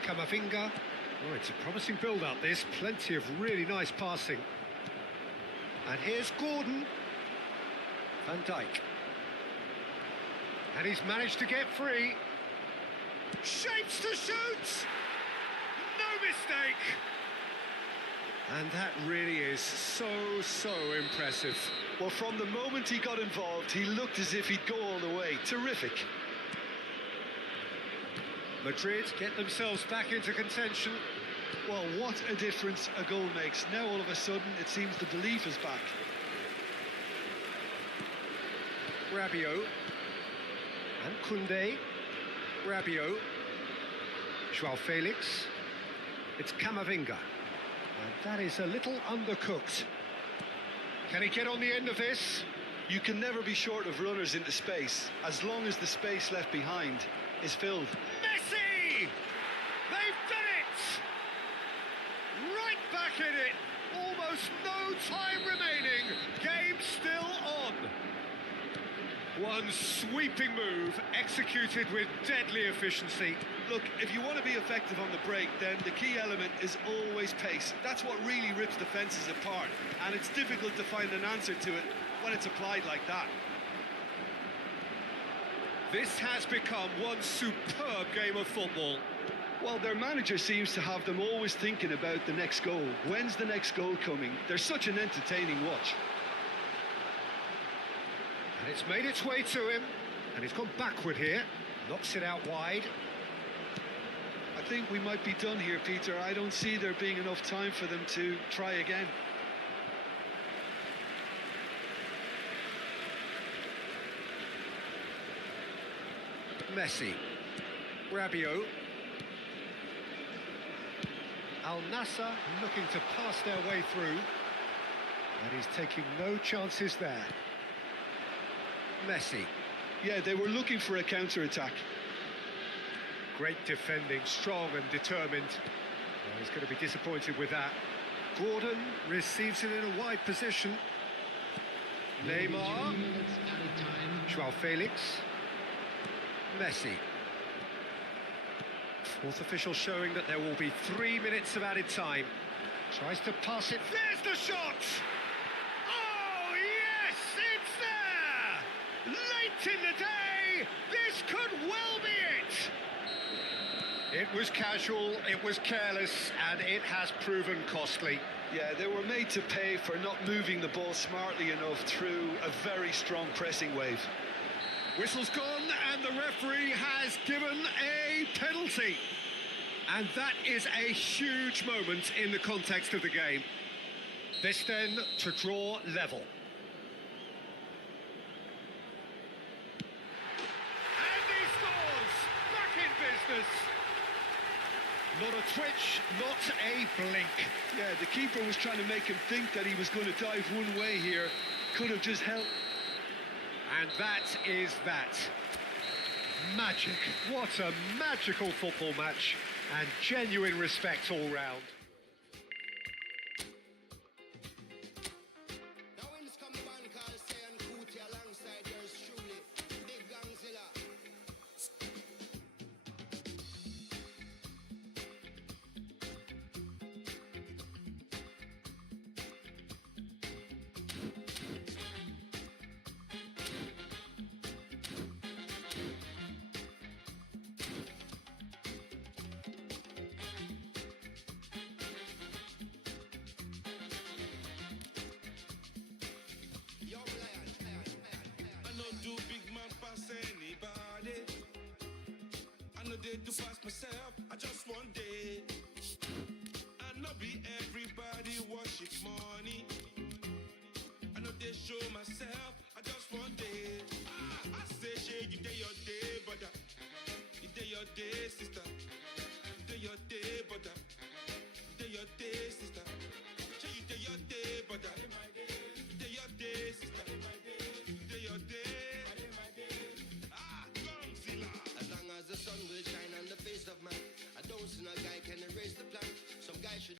Camavinga. Oh, it's a promising build-up, this. Plenty of really nice passing. And here's Gordon. Van Dijk. And he's managed to get free. Shapes to shoot! No mistake! And that really is so impressive. Well, from the moment he got involved, he looked as if he'd go all the way. Terrific. Madrid get themselves back into contention. Well, what a difference a goal makes. Now, all of a sudden, it seems the belief is back. Rabiot. And Koundé. Rabiot. Joao Felix. It's Camavinga. And that is a little undercooked. Can he get on the end of this? You can never be short of runners into space, as long as the space left behind is filled. Messi! They've done it! Right back in it. Almost no time remaining. Game still on. One sweeping move, executed with deadly efficiency. Look, if you want to be effective on the break, then the key element is always pace. That's what really rips defences apart, and it's difficult to find an answer to it when it's applied like that. This has become one superb game of football. Well, their manager seems to have them always thinking about the next goal. When's the next goal coming? They're such an entertaining watch. And it's made its way to him, and he's gone backward here. Knocks it out wide. I think we might be done here, Peter. I don't see there being enough time for them to try again. Messi. Rabiot. Al Nassr looking to pass their way through. And he's taking no chances there. Messi. Yeah, they were looking for a counter-attack. Great defending, strong and determined. Well, he's going to be disappointed with that. Gordon receives it in a wide position. Neymar. Joao Felix. Messi. Fourth official showing that there will be 3 minutes of added time. Tries to pass it. There's the shot! Oh, yes, it's there! Late in the day, this could well be it! It was casual, it was careless, and it has proven costly. Yeah, they were made to pay for not moving the ball smartly enough through a very strong pressing wave. Whistle's gone, and the referee has given a penalty. And that is a huge moment in the context of the game. This then to draw level. And he scores! Back in business! Not a twitch, not a blink. Yeah, the keeper was trying to make him think that he was going to dive one way here. Could have just held. And that is that. Magic. What a magical football match. And genuine respect all round. Now when this come the band called Sayan Kuti alongside yours truly, Big Gangzilla. I know do big man pass anybody. I know they do pass myself. I just one day. I know be everybody worship money. I know they show myself, I just want day. I say, shey, you day your day, brother. You day your day, sister.